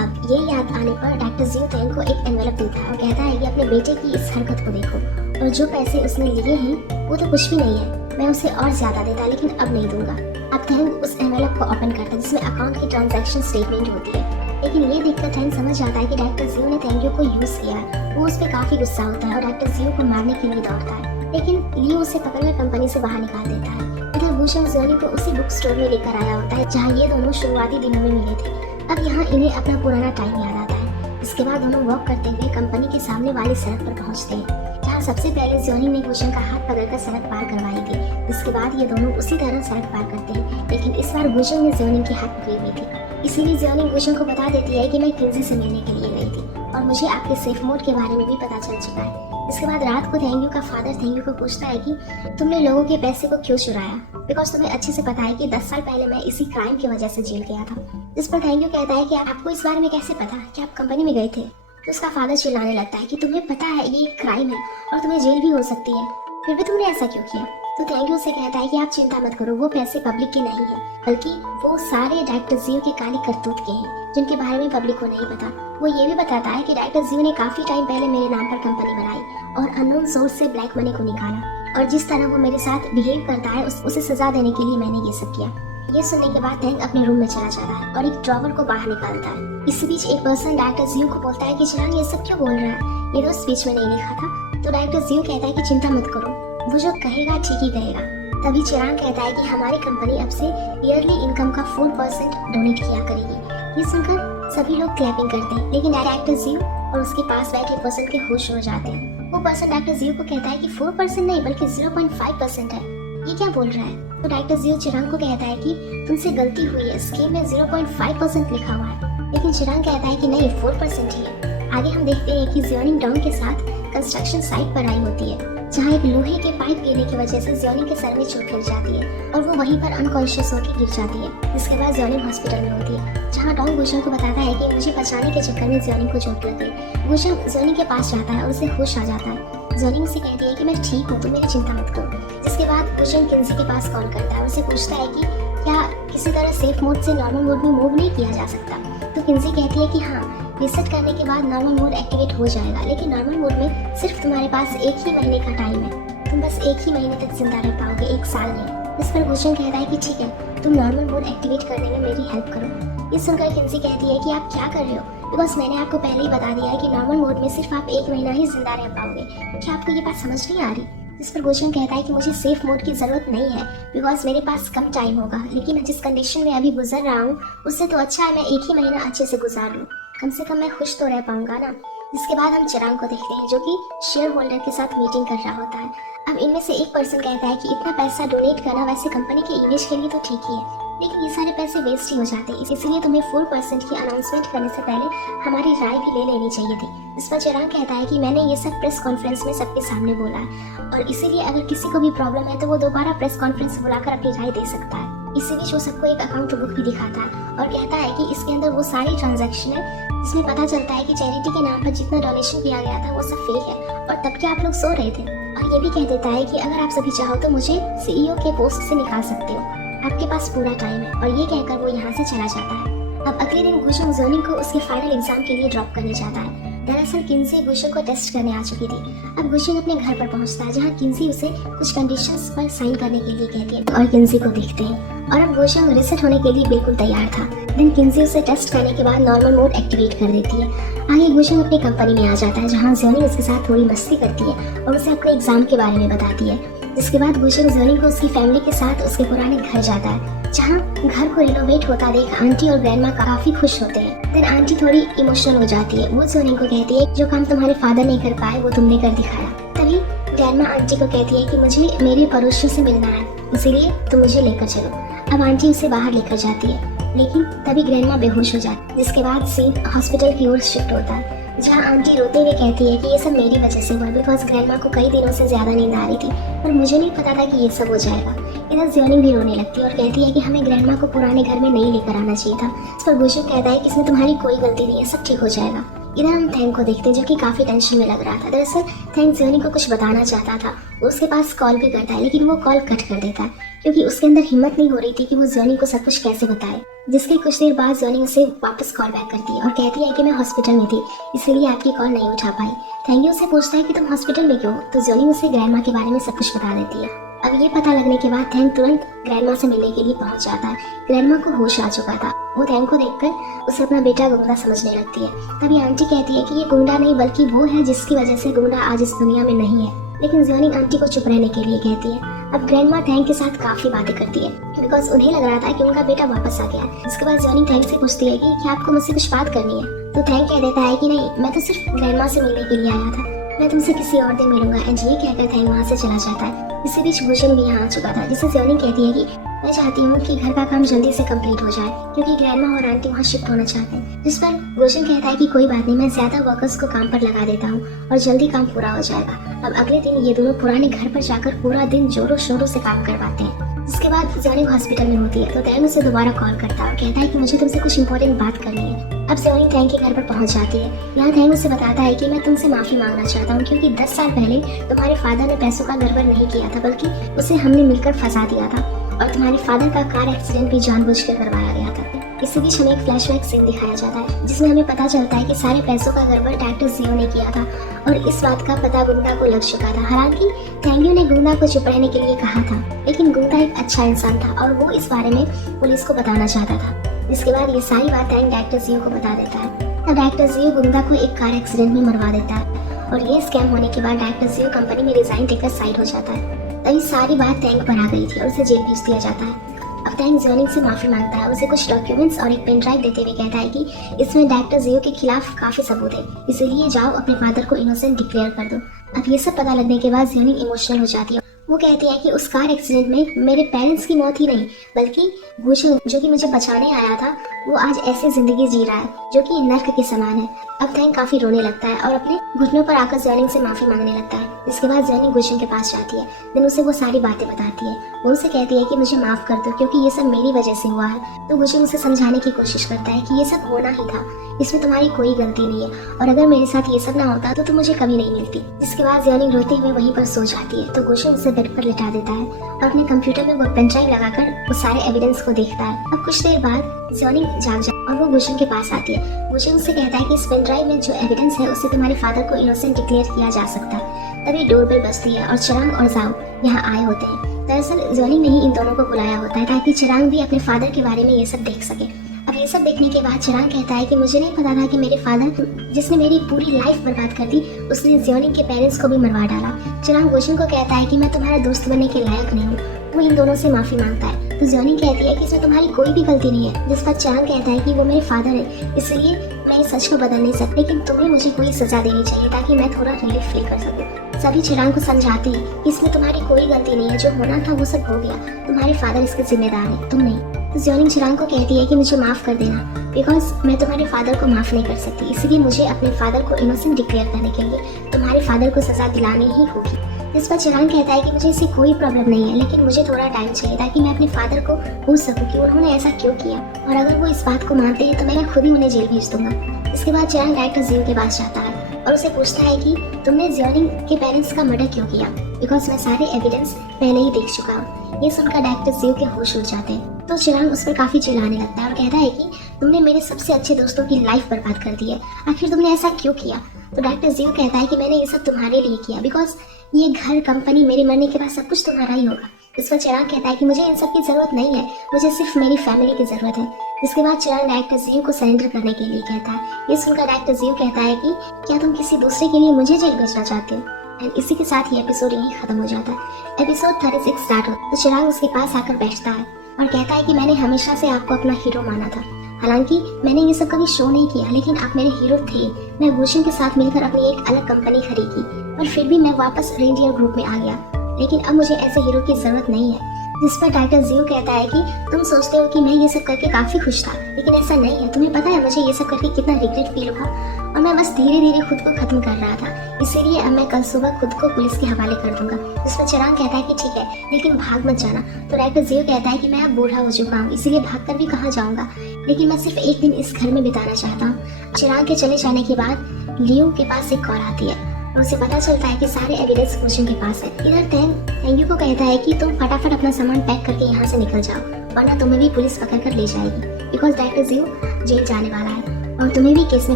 अब ये याद आने पर डायरेक्टर जियो थैंक को एक एनवेलप देता है और कहता है कि अपने बेटे की इस हरकत को देखो और जो पैसे उसने लिए हैं वो तो कुछ भी नहीं है, मैं उसे और ज्यादा देता लेकिन अब नहीं दूंगा। अब थैंक उस एनवेलप को ओपन करता है जिसमें अकाउंट की ट्रांजैक्शन स्टेटमेंट होती है। लेकिन ये देखकर थैंक समझ जाता है कि डायरेक्टर जियो ने थैंक यू को यूज किया है। वो उस पर काफी गुस्सा होता है और डायरेक्टर जियो को मारने के लिए दौड़ता है, लेकिन लियो उसे पकड़कर कंपनी से बाहर निकाल देता है। इधर भूषण जियोनी को उसी बुक स्टोर में लेकर आया होता है जहाँ ये दोनों शुरुआती दिनों में मिले थे। अब यहाँ इन्हें अपना पुराना टाइम याद आता है। इसके बाद दोनों वॉक करते हुए कंपनी के सामने वाली सड़क पर पहुँचते हैं जहाँ सबसे पहले जियोनी ने भूषण का हाथ पकड़कर सड़क पार करवाई थी। इसके बाद ये दोनों उसी तरह सड़क पार करते हैं, लेकिन इस बार भूषण ने जियोनी की हाथ पकड़ी हुई थी। इसीलिए जियोनी भूषण को बता देती है कि मैं किंजी से मिलने के लिए गई थी और मुझे आपके सेफ मोड के बारे में भी पता चल चुका है। इसके बाद रात को थैंक यू का फादर थैंक यू को पूछता है कि तुमने लोगों के पैसे को क्यों चुराया, बिकॉज तुम्हें अच्छे से पता है कि 10 साल पहले मैं इसी क्राइम की वजह से जेल गया था। इस पर थैंक यू कहता है कि आपको इस बारे में कैसे पता कि आप कंपनी में गए थे। तो उसका फादर चिल्लाने लगता है कि तुम्हें पता है ये एक क्राइम है और तुम्हें जेल भी हो सकती है, फिर भी तुमने ऐसा क्यों किया। तो थैंक यू से कहता है कि आप चिंता मत करो, वो पैसे पब्लिक के नहीं है, बल्कि वो सारे डायरेक्टर जियो के काली करतूत के हैं जिनके बारे में पब्लिक को नहीं पता। वो ये भी बताता है कि डायरेक्टर जियो ने काफी टाइम पहले मेरे नाम पर कंपनी बनाई और अननोन सोर्स से ब्लैक मनी को निकाला और जिस तरह वो मेरे साथ बिहेव करता है उसे सजा देने के लिए मैंने ये सब किया। ये सुनने के बाद थैंक अपने रूम में चला जाता है और एक ड्रॉवर को बाहर निकालता है। इस बीच एक पर्सन डायरेक्टर जियो को बोलता है कि चिराग ये सब क्यों बोल रहा है, ये तो स्पीच में नहीं लिखा था। तो डायरेक्टर जियो कहता है कि चिंता मत करो, वो जो कहेगा ठीक ही कहेगा। तभी चिराग कहता है कि हमारी कंपनी अब से ईयरली इनकम का 4% डोनेट किया करेगी। ये सुनकर सभी लोग क्लैपिंग करते हैं, लेकिन डायरेक्टर जियो और उसके पास बैठे पर्सन के होश हो जाते हैं। वो पर्सन डायरेक्टर जियो को कहता है कि 4% नहीं बल्कि 0.5% है, ये क्या बोल रहा है। तो डायरेक्टर जियो चिराग को कहता है कि तुमसे गलती हुई है, स्कीम में 0.5% लिखा हुआ है, लेकिन चिराग कहता है कि नहीं 4% ही है। आगे हम देखते हैं कि जियोनी डॉन के साथ कंस्ट्रक्शन साइट पर आई होती है जहाँ एक लोहे के पाइप गिरने की वजह से जियोनी के सर में चोट लग जाती है और वो वहीं पर अनकॉन्शियस होकर गिर जाती है। इसके बाद जियोनी हॉस्पिटल में होती है जहाँ डॉन भूषण को बताता है कि मुझे बचाने के चक्कर में जियोनी को चोट लग गई। भूषण जियोनी के पास जाता है और उसे होश आ जाता है। जियोनी उसे कहती है कि मैं ठीक हूँ, तुम मेरी चिंता मत करो। जिसके बाद भूषण किंजी के पास कॉल करता है और उसे पूछता है कि क्या किसी तरह सेफ मोड से नॉर्मल मोड में मूव नहीं किया जा सकता। तो किंजी कहती है कि हाँ, रीसेट करने के बाद नॉर्मल मोड एक्टिवेट हो जाएगा, लेकिन नॉर्मल मोड में सिर्फ तुम्हारे पास 1 ही महीने का टाइम है, तुम बस 1 ही महीने तक जिंदा रह पाओगे, 1 साल नहीं। इस पर भूषण कहता है कि ठीक है, तुम नॉर्मल मोड एक्टिवेट करने में मेरी हेल्प करो। ये सुनकर किंजी कहती है कि आप क्या कर रहे हो, बिकॉज मैंने आपको पहले ही बता दिया है कि नॉर्मल मोड में सिर्फ आप 1 महीना ही जिंदा रह पाओगे। क्या आपको ये बात समझ नहीं आ रही। जिस पर भूषण कहता है कि मुझे सेफ मोड की जरूरत नहीं है बिकॉज मेरे पास कम टाइम होगा, लेकिन जिस कंडीशन में अभी गुजर रहा हूँ उससे तो अच्छा है मैं 1 ही महीना अच्छे से गुजार लूँ, कम से कम मैं खुश तो रह पाऊंगा ना। इसके बाद हम चिराग को देखते हैं जो कि शेयर होल्डर के साथ मीटिंग कर रहा होता है। अब इनमें से एक पर्सन कहता है कि इतना पैसा डोनेट करना वैसे कंपनी के इमेज के लिए तो ठीक ही है, लेकिन ये सारे पैसे वेस्ट ही हो जाते हैं, इसलिए तुम्हें 4% की अनाउंसमेंट करने से पहले हमारी राय भी ले लेनी चाहिए थी। इस पर चिराग कहता है कि मैंने ये सब प्रेस कॉन्फ्रेंस में सबके सामने बोला है और इसीलिए अगर किसी को भी प्रॉब्लम है तो वो दोबारा प्रेस कॉन्फ्रेंस बुलाकर अपनी राय दे सकता है। इसी बीच वो सबको एक अकाउंट बुक भी दिखाता है और कहता है कि इसके अंदर वो सारी ट्रांजैक्शन है जिसमें पता चलता है कि चैरिटी के नाम पर जितना डोनेशन किया गया था वो सब फेक है और तब क्या आप लोग सो रहे थे। और ये भी कह देता है कि अगर आप सभी चाहो तो मुझे CEO के पोस्ट से निकाल सकते हो। आपके पास पूरा टाइम है, और ये कहकर वो यहाँ से चला जाता है। अब अगले दिन गुशंग ज़ोनिंग को उसके फाइनल एग्जाम के लिए ड्रॉप करने जाता है। दरअसल किन्सी गुशंग को टेस्ट करने आ चुकी थी। अब गुशंग अपने घर पर पहुंचता है, जहां किन्सी उसे कुछ कंडीशंस पर साइन करने के लिए कहती है, और किन्सी को देखते हैं। और अब गुशंग रिसेट होने के लिए बिल्कुल तैयार था। देन किन्सी उसे टेस्ट करने के बाद नॉर्मल मोड एक्टिवेट कर देती है। आगे गुशंग अपनी कंपनी में आ जाता है, जहाँ ज़ोनिंग उसके साथ थोड़ी मस्ती करती है और उसे अपने एग्जाम के बारे में बताती है। जिसके बाद गुशंग ज़ोनिंग को उसकी फैमिली के साथ उसके पुराने घर जाता है, जहाँ घर को रिनोवेट होता देख आंटी और ग्रैंडमा काफी खुश होते हैं। देन आंटी थोड़ी इमोशनल हो जाती है। वो ज़ोनिंग को कहती है, जो काम तुम्हारे फादर नहीं कर पाए वो तुमने कर दिखाया। तभी ग्रैंडमा आंटी को कहती है कि मुझे मेरे पड़ोसियों से मिलना है, इसीलिए तुम मुझे लेकर चलो। अब आंटी उसे बाहर लेकर जाती है, लेकिन तभी ग्रैंडमा बेहोश हो जाती है। जिसके बाद सीन हॉस्पिटल की ओर शिफ्ट होता है, जहाँ आंटी रोते हुए कहती है कि ये सब मेरी वजह से हुआ, बिकॉज ग्रैंडमा को कई दिनों से ज्यादा नींद आ रही थी और मुझे नहीं पता था कि ये सब हो जाएगा। इधर ज़ोनिंग भी रोने लगती है और कहती है कि हमें ग्रैंडमा को पुराने घर में नहीं लेकर आना चाहिए था। इस पर गुशंग कहता है कि इसमें तुम्हारी कोई गलती नहीं है, सब ठीक हो जाएगा। इधर हम थैंक को देखते हैं, जो कि काफी टेंशन में लग रहा था। दरअसल थैंक ज़ोनिंग को कुछ बताना चाहता था, वो उसके पास कॉल भी करता है, लेकिन वो कॉल कट कर देता है क्योंकि उसके अंदर हिम्मत नहीं हो रही थी कि वो ज़ोनिंग को सब कुछ कैसे बताए। जिसके कुछ देर बाद ज़ोनिंग उसे वापस कॉल बैक करती है और कहती है कि मैं हॉस्पिटल में थी, इसीलिए आपकी कॉल नहीं उठा पाई। थैंक उसे पूछता है कि तुम हॉस्पिटल में क्यों, तो ज़ोनिंग उसे ग्रैंडमा के बारे में सब कुछ बता देती है। अब ये पता लगने के बाद थैंक तुरंत ग्रैंडमा से मिलने के लिए पहुंच जाता है। ग्रैंडमा को होश आ चुका था। वो थैंक को देखकर उसे अपना बेटा गुंडा समझने लगती है। तभी आंटी कहती है कि ये गुंडा नहीं बल्कि वो है जिसकी वजह से गुंडा आज इस दुनिया में नहीं है, लेकिन ज़ोनिंग आंटी को चुप रहने के लिए कहती है। अब ग्रैंडमा थैंक के साथ काफी बातें करती है, बिकॉज उन्हें लग रहा था कि उनका बेटा वापस आ गया है। इसके बाद ज़ोनिंग थैंक से पूछती है कि क्या आपको मुझसे कुछ बात करनी है, तो थैंक कह देता है कि नहीं, मैं तो सिर्फ ग्रैंडमा से मिलने के लिए आया था, मैं तुमसे किसी और दिन मिलूंगा। एंड ये कहकर थैंक वहाँ से चला जाता है। इसी बीच गुशंग भी यहाँ आ चुका था, जिसे ज़ोनिंग कहती है कि मैं चाहती हूँ कि घर का काम जल्दी से कंप्लीट हो जाए, क्योंकि ग्रैंडमा और आंटी वहाँ शिफ्ट होना चाहते हैं। जिस पर गुशंग कहता है कि कोई बात नहीं, मैं ज्यादा वर्कर्स को काम पर लगा देता हूँ और जल्दी काम पूरा हो जाएगा। अब अगले दिन ये दोनों पुराने घर पर जाकर पूरा दिन जोरों शोरों से काम करवाते हैं। इसके बाद ज़ोनिंग हॉस्पिटल में होती है, तो थैंक उसे दोबारा कॉल करता है और कहता है कि मुझे तुमसे कुछ इंपॉर्टेंट बात करनी है। अब ज़ोनिंग थैंक के घर पर पहुंच जाती है। यहाँ थैंक उसे बताता है कि मैं तुमसे माफी मांगना चाहता हूँ, क्योंकि 10 साल पहले तुम्हारे फादर ने पैसों का गड़बड़ नहीं किया था, बल्कि उसे हमने मिलकर फंसा दिया था, और तुम्हारे फादर का कार एक्सीडेंट भी जानबूझकर करवाया गया था। इसी बीच हमें एक फ्लैशबैक सीन दिखाया जाता है, जिसमें हमें पता चलता है कि सारे पैसों का गड़बड़ डॉक्टर जियो ने किया था, और इस बात का पता गुंडा को लग चुका था। हालांकि थैंक ने गुंडा को चुप रहने के लिए कहा था, लेकिन गुंडा एक अच्छा इंसान था और वो इस बारे में पुलिस को बताना चाहता था। जिसके बाद ये सारी बात थैंक डॉक्टर जियो को बता देता है। तब डॉक्टर जियो गुंडा को एक कार एक्सीडेंट में मरवा देता है, और ये स्कैम होने के बाद डॉक्टर जियो कंपनी में रिजाइन देकर साइड हो जाता है। तभी सारी बात थैंक पर आ गई थी और उसे जेल भेज दिया जाता है। अब थैंक ज़ोनिंग से माफी मांगता है, उसे कुछ डॉक्यूमेंट्स और एक पेन ड्राइव देते हुए कहता है कि इसमें डॉक्टर जियो के खिलाफ काफी सबूत है, इसीलिए जाओ अपने फादर को इनोसेंट डिक्लेयर कर दो। अब ये सब पता लगने के बाद ज़ोनिंग इमोशनल हो जाती है। वो कहती है कि उस कार एक्सीडेंट में मेरे पेरेंट्स की मौत ही नहीं, बल्कि गुशंग जो कि मुझे बचाने आया था, वो आज ऐसी जिंदगी जी रहा है जो कि नर्क के समान है। अब थैंक काफी रोने लगता है और अपने घुटनों पर आकर ज़ोनिंग से माफी मांगने लगता है। इसके बाद ज़ोनिंग गुशंग के पास जाती है, देन उसे वो सारी बातें बताती है। वो उसे कहती है कि मुझे माफ कर दो, क्योंकि ये सब मेरी वजह से हुआ है। तो गुशंग उसे समझाने की कोशिश करता है कि ये सब होना ही था, इसमें तुम्हारी कोई गलती नहीं है, और अगर मेरे साथ ये सब ना होता तो तुम मुझे कभी नहीं मिलती। जिसके बाद ज़ोनिंग रोते हुए वहीं पर सो जाती है। तो गुशंग उसे बेड पर लिटा देता है और अपने कंप्यूटर में वो पेन ड्राइव लगाकर उस सारे एविडेंस को देखता है। अब कुछ देर बाद ज़ोनिंग जाग जाती है और वो गुशंग के पास आती है। गुशंग उससे कहता है कि इस पेन ड्राइव में जो एविडेंस है उससे तुम्हारे फादर को इनोसेंट डिक्लेयर किया जा सकता है। तभी डोरबेल बजती है और चिरांग और जाओ यहाँ आए होते हैं। दरअसल ज़ोनिंग ने ही इन दोनों को बुलाया होता है ताकि चिरांग भी अपने फादर के बारे में ये सब देख सके। अब ये सब देखने के बाद चिरांग कहता है कि मुझे नहीं पता था कि मेरे फादर, जिसने मेरी पूरी लाइफ बर्बाद कर दी, उसने ज़ोनिंग के पेरेंट्स को भी मरवा डाला। चिरांग गुशंग को कहता है कि मैं तुम्हारा दोस्त बनने के लायक नहीं हूँ। वो इन दोनों से माफी मांगता है, तो ज़ोनिंग कहती है कि इसमें तुम्हारी कोई भी गलती नहीं है। जिस पर चिरांग कहता है कि वो मेरे फादर है, इसलिए मैं इस सच को बदल नहीं सकती, लेकिन तुम्हें मुझे कोई सजा देनी चाहिए ताकि मैं थोड़ा रिलीफ फील कर सकूं। सभी चिरांग को समझाते हैं कि इसमें तुम्हारी कोई गलती नहीं है, जो होना था वो सब हो गया, तुम्हारे फादर इसके जिम्मेदार है, तुम नहीं। तो ज़ोनिंग चिरांग को कहती है कि मुझे माफ कर देना, बिकॉज मैं तुम्हारे फादर को माफ नहीं कर सकती, इसलिए मुझे अपने फादर को इनोसेंट डिक्लेयर करने के लिए तुम्हारे फादर को सजा दिलानी ही होगी। इस पर चिरांग कहता है कि मुझे इससे कोई प्रॉब्लम नहीं है, लेकिन मुझे थोड़ा टाइम चाहिए ताकि मैं अपने फादर को पूछ सकूं कि उन्होंने ऐसा क्यों किया, और अगर वो इस बात को मानते हैं तो मैं खुद ही उन्हें जेल भेज दूंगा। इसके बाद चिरांग डॉक्टर जियो के पास जाता है और उसे पूछता है कि तुमने जियोनिंग के पेरेंट्स का मर्डर क्यों किया, बिकॉज मैं सारे एविडेंस पहले ही देख चुका हूँ। ये सुनकर डायरेक्टर जियो के होश उड़ जाते हैं। तो चिराग उस पर काफी चिल्लाने लगता है और कहता है कि तुमने मेरे सबसे अच्छे दोस्तों की लाइफ बर्बाद कर दी है, आखिर तुमने ऐसा क्यों किया। तो डायरेक्टर जियो कहता है कि मैंने ये सब तुम्हारे लिए किया, बिकॉज ये घर, कंपनी, मेरे मरने के बाद सब कुछ तुम्हारा ही होगा। इस पर चिराग कहता है कि मुझे इन सब की जरूरत नहीं है, मुझे सिर्फ मेरी फैमिली की जरूरत है। इसके बाद चिराग डायरेक्टर जियो को सरेंडर करने के लिए कहता है। ये सुनकर डायरेक्टर जियो कहता है कि क्या तुम किसी दूसरे के लिए मुझे जेल भेजना चाहते हो। एंड इसी के साथ ये एपिसोड यहीं खत्म हो जाता है। एपिसोड 36 स्टार्ट हो तो चिराग उसके पास आकर बैठता है और कहता है कि मैंने हमेशा से आपको अपना हीरो माना था। हालांकि मैंने ये सब कभी शो नहीं किया, लेकिन आप मेरे हीरो थे। मैं भूषण के साथ मिलकर अपनी एक अलग कंपनी खरीदी और फिर भी मैं वापस रेंडियर ग्रुप में आ गया, लेकिन अब मुझे ऐसे हीरो की जरूरत नहीं है। जिस पर डायरेक्टर जियो कहता है कि तुम सोचते हो कि मैं ये सब करके काफी खुश था, लेकिन ऐसा नहीं है। तुम्हें पता है मुझे ये सब करके कितना रिग्रेट फील हुआ और मैं बस धीरे धीरे खुद को खत्म कर रहा था, इसीलिए अब मैं कल सुबह खुद को पुलिस के हवाले कर दूंगा। जिस पर चिराग कहता है कि ठीक है, लेकिन भाग मत जाना। तो डायरेक्टर जियो कहता है कि मैं अब बूढ़ा हो चुका हूँ, इसीलिए भाग कर भी कहाँ जाऊंगा, लेकिन मैं सिर्फ एक दिन इस घर में बिताना चाहता हूँ। चिराग के चले जाने के बाद लियो के पास एक कॉल आती है और उसे पता चलता है कि सारे एविडेंस भूषण के पास है। इधर थैंक यू को कहता है कि तुम फटाफट अपना सामान पैक करके यहाँ से निकल जाओ, वरना तुम्हें भी पुलिस पकड़ कर ले जाएगी, बिकॉज डायरेक्टर जियो जेल जाने वाला है और तुम्हें भी केस में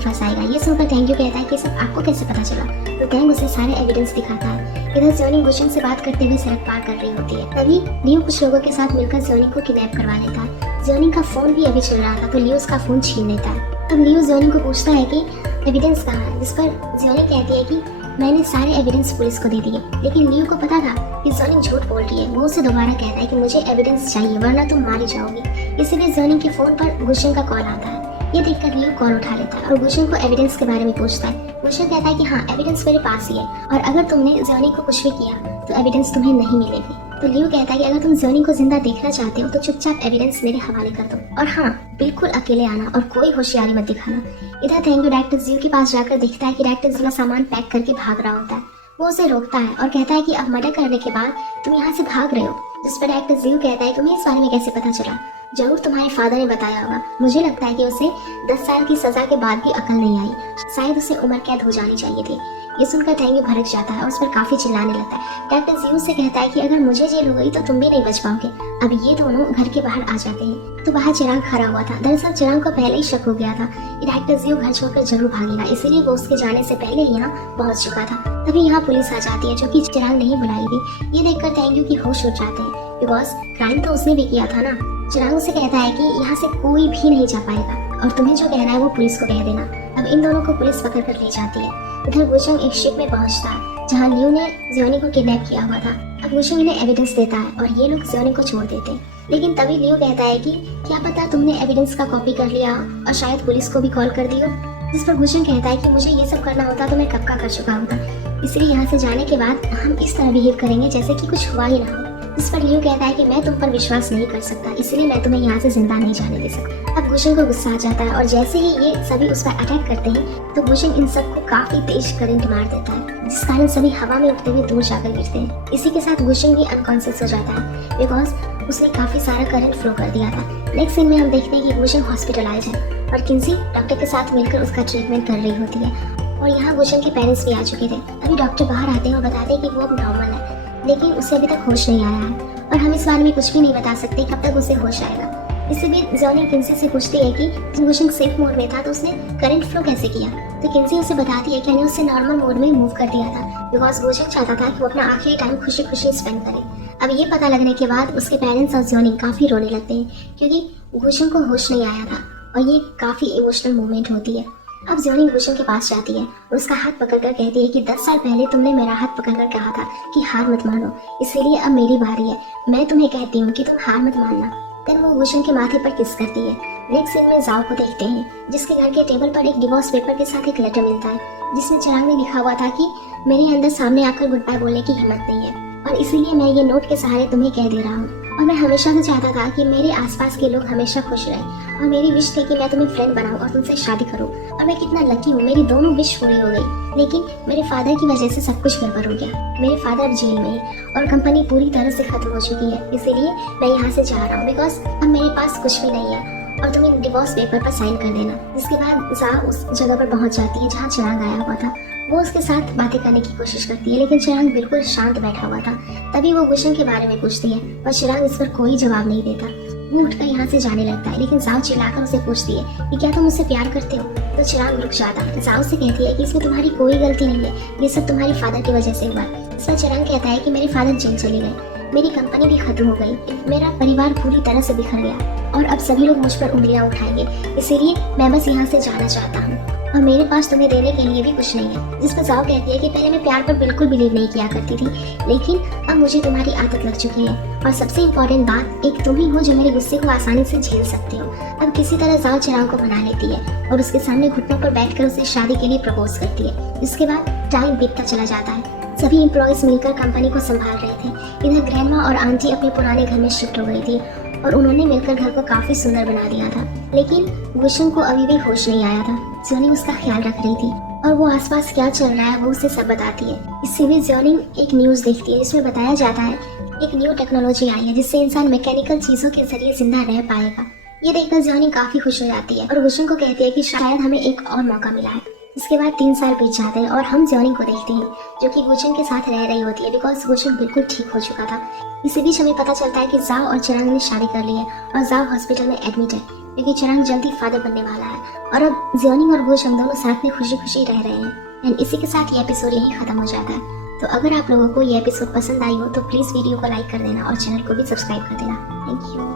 फंसाएगा। ये सुनकर थैंक यू कहता है कि सब आपको कैसे पता चला। तो थैंक उसे सारे एविडेंस दिखाता है। इधर जियोनिंग भूषण से बात करते हुए सड़क पार कर रही होती है। तभी लियो कुछ लोगों के साथ मिलकर जियोनिंग को किडनैप करवा लेता है। जियोनिंग का फोन भी अभी चल रहा था, तो लियो उसका फोन छीन लेता है। तब लियो जियोनिंग को पूछता है कि एविडेंस कहाँ है, जिस पर जियोनिंग कहती है कि मैंने सारे एविडेंस पुलिस को दे दिए, लेकिन लियो को पता था कि जियोनिंग झूठ बोल रही है। वो उसे दोबारा कहता है कि मुझे एविडेंस चाहिए, वरना तुम मारी जाओगी। इसीलिए जियोनिंग के फोन पर भूषण का कॉल आता है। ये देखकर लियो कॉल उठा लेता है और भूषण को एविडेंस के बारे में पूछता है। भूषण कहता है कि हाँ, एविडेंस मेरे पास ही है और अगर तुमने जियोनिंग को कुछ भी किया तो एविडेंस तुम्हें नहीं मिलेगी। तो लियो कहता है कि अगर तुम जियोनिंग को जिंदा देखना चाहते हो तो चुपचाप एविडेंस मेरे हवाले कर दो, और हाँ, बिल्कुल अकेले आना और कोई होशियारी मत दिखाना। इधर थैंक यू डायरेक्टर जियो के पास जाकर देखता है कि डायरेक्टर जियो सामान पैक करके भाग रहा होता है। वो उसे रोकता है और कहता है कि अब मर्डर करने के बाद तुम यहाँ से भाग रहे हो। जिस पर डायरेक्टर जियो कहता है तुम्हें इस बारे में कैसे पता चला, जरूर तुम्हारे फादर ने बताया होगा। मुझे लगता है कि उसे 10 साल की सजा के बाद भी अकल नहीं आई, शायद उसे उम्र कैद हो जानी चाहिए थी। ये सुनकर थैंक यू भड़क जाता है और उस पर काफी चिल्लाने लगता है। डायरेक्टर जियो से कहता है कि अगर मुझे जेल हो गई तो तुम भी नहीं बच पाओगे। अब ये दोनों घर के बाहर आ जाते हैं तो बाहर चिराग खड़ा हुआ था। दरअसल चिराग को पहले ही शक हो गया था कि डायरेक्टर जियो घर छोड़कर जरूर भागेगा, इसीलिए वो उसके जाने से पहले ही यहाँ पहुंच चुका था। तभी यहाँ पुलिस आ जाती है, जो कि चिराग नहीं बुलाई थी। ये देखकर थैंक यू की होश उड़ जाते हैं, बिकॉज क्राइम तो उसने भी किया था ना। चिराग उसे कहता है कि यहाँ से कोई भी नहीं जा पाएगा और तुम्हें जो कहना है वो पुलिस को कह देना। अब इन दोनों को पुलिस पकड़ कर ले जाती है। इधर भूषण एक शिप में पहुंचता है जहाँ लियो ने जियोनिंग को किडनैप किया हुआ था। अब भूषण इन्हें एविडेंस देता है और ये लोग जियोनिंग को छोड़ देते हैं, लेकिन तभी लियो कहता है कि क्या पता तुमने एविडेंस का कॉपी कर लिया और शायद पुलिस को भी कॉल कर दियो। जिस पर भूषण कहता है कि मुझे ये सब करना होता तो मैं कब का कर चुका होता, इसलिए यहाँ से जाने के बाद हम इस तरह बिहेव करेंगे जैसे कि कुछ हुआ ही ना हो। इस पर लियो कहता है कि मैं तुम पर विश्वास नहीं कर सकता, इसलिए मैं तुम्हें यहाँ से जिंदा नहीं जाने दे सकता। अब भूषण को गुस्सा आ जाता है और जैसे ही ये सभी उस पर अटैक करते हैं तो भूषण इन सबको काफी तेज करंट मार देता है, जिस कारण सभी हवा में उठते हुए दूर जाकर गिरते हैं। इसी के साथ भूषण भी अनकॉन्शियस हो जाता है, बिकॉज उसने काफी सारा करंट फ्लो कर दिया था। नेक्स्ट सीन में हम देखते हैं कि भूषण हॉस्पिटलाइज है और किंसी डॉक्टर के साथ मिलकर उसका ट्रीटमेंट कर रही होती है और यहाँ भूषण के पेरेंट्स भी आ चुके थे। अभी डॉक्टर बाहर आते हैं और बताते हैं कि वो अब नॉर्मल है, लेकिन उसे अभी तक होश नहीं आया है और हम इस बारे में कुछ भी नहीं बता सकते कब तक उसे होश आएगा। इससे भी जियोनिंग किंसी से पूछती है कि जब भूषण सेफ मोड में था तो उसने करंट फ्लो कैसे किया। तो किंसी उसे बताती है कि मैंने उसे नॉर्मल मोड में मूव कर दिया था, बिकॉज भूषण चाहता था कि वो अपना आखिरी टाइम खुशी खुशी स्पेंड करे। अब ये पता लगने के बाद उसके पेरेंट्स और जियोनिंग काफी रोने लगते हैं, क्योंकि भूषण को होश नहीं आया था और ये काफी इमोशनल मोमेंट होती है। अब जियोनिंग भूषण के पास जाती है और उसका हाथ पकड़कर कहती है कि 10 साल पहले तुमने मेरा हाथ पकड़कर कहा था कि हार मत मानो, इसीलिए अब मेरी बारी है। मैं तुम्हें कहती हूँ कि तुम हार मत मानना। फिर वो भूषण के माथे पर किस करती है। नेक्स्ट सीन में जाओ को देखते हैं, जिसके घर के टेबल पर एक डिवोर्स पेपर के साथ एक लेटर मिलता है, जिसमें चिराग ने लिखा हुआ था कि मेरे अंदर सामने आकर गुड बाय बोलने की हिम्मत नहीं है और इसीलिए मैं ये नोट के सहारे तुम्हें कह दे रहा हूँ। और मैं हमेशा से चाहता था कि मेरे आसपास के लोग हमेशा खुश रहें और मेरी विश थी कि मैं तुम्हें फ्रेंड बनाऊं और तुमसे शादी करूं। और मैं कितना लकी हूँ, मेरी दोनों विश पूरी हो गई, लेकिन मेरे फादर की वजह से सब कुछ गड़बड़ हो गया। मेरे फादर जेल में और कंपनी पूरी तरह से खत्म हो चुकी है, इसीलिए मैं यहाँ से जा रहा हूँ, बिकॉज अब मेरे पास कुछ भी नहीं है और तुम इन डिवोर्स पेपर पर साइन कर देना। जिसके बाद जा उस जगह पर पहुंच जाती है जहाँ चिराग आया हुआ था। वो उसके साथ बातें करने की कोशिश करती है, लेकिन चिराग बिल्कुल शांत बैठा हुआ था। तभी वो गुशन के बारे में पूछती है, पर चिराग इस पर कोई जवाब नहीं देता। वो उठकर यहाँ से जाने लगता है, लेकिन जाओ चिल्लाकर उसे पूछती है कि क्या तुम मुझसे प्यार करते हो? तो चिराग रुक जाता है। जाओ से कहती है कि इसमें तुम्हारी कोई गलती नहीं है, ये सब तुम्हारी फादर की वजह से हुआ। इस पर चिराग कहता है कि मेरे फादर जेल चले गए, मेरी कंपनी भी खत्म हो गई, मेरा परिवार पूरी तरह से बिखर गया और अब सभी लोग मुझ पर उंगलियां उठाएंगे, इसीलिए मैं बस यहाँ से जाना चाहता हूँ और मेरे पास तुम्हें देने के लिए भी कुछ नहीं है। जिस पर जाओ कहती है कि पहले मैं प्यार पर बिल्कुल बिलीव नहीं किया करती थी, लेकिन अब मुझे तुम्हारी आदत लग चुकी है और सबसे इम्पोर्टेंट बात, एक तुम ही हो जो मेरे गुस्से को आसानी से झेल सकते हो। अब किसी तरह जाओ चिराग को मना लेती है और उसके सामने घुटनों पर बैठकर उसे शादी के लिए प्रपोज करती है। जिसके बाद टाइम बीतता चला जाता है। सभी एम्प्लॉयज मिलकर कंपनी को संभाल रहे थे। इधर ग्रैंडमा और आंटी अपने पुराने घर में शिफ्ट हो गई थी और उन्होंने मिलकर घर को काफी सुंदर बना दिया था। लेकिन गुशन को अभी भी होश नहीं आया था। ज्योनिंग उसका ख्याल रख रही थी और वो आसपास क्या चल रहा है वो उसे सब बताती है। इससे भी ज्योनिंग एक न्यूज देखती है जिसमें बताया जाता है एक न्यू टेक्नोलॉजी आई है जिससे इंसान मैकेनिकल चीजों के जरिए जिंदा रह पाएगा। ये देखकर ज्योनिंग काफी खुश हो जाती है और गुशन को कहती है कि शायद हमें एक और मौका मिला है। इसके बाद 3 साल बीत जाते हैं और हम ज्योनिंग को देखते हैं जो कि गुशन के साथ रह रही होती है, बिकॉज गुशन बिल्कुल ठीक हो चुका था। इसी बीच हमें पता चलता है कि जाओ और चिराग ने शादी कर ली है और जाओ हॉस्पिटल में एडमिट है क्योंकि चिराग जल्दी फादर बनने वाला है और अब ज्योनिंग और गुश हम दोनों साथ में खुशी खुशी रह रहे हैं। एंड इसी के साथ ये एपिसोड यहीं खत्म हो जाता है। तो अगर आप लोगों को ये एपिसोड पसंद आई हो तो प्लीज़ वीडियो को लाइक कर देना और चैनल को भी सब्सक्राइब कर देना। Thank you.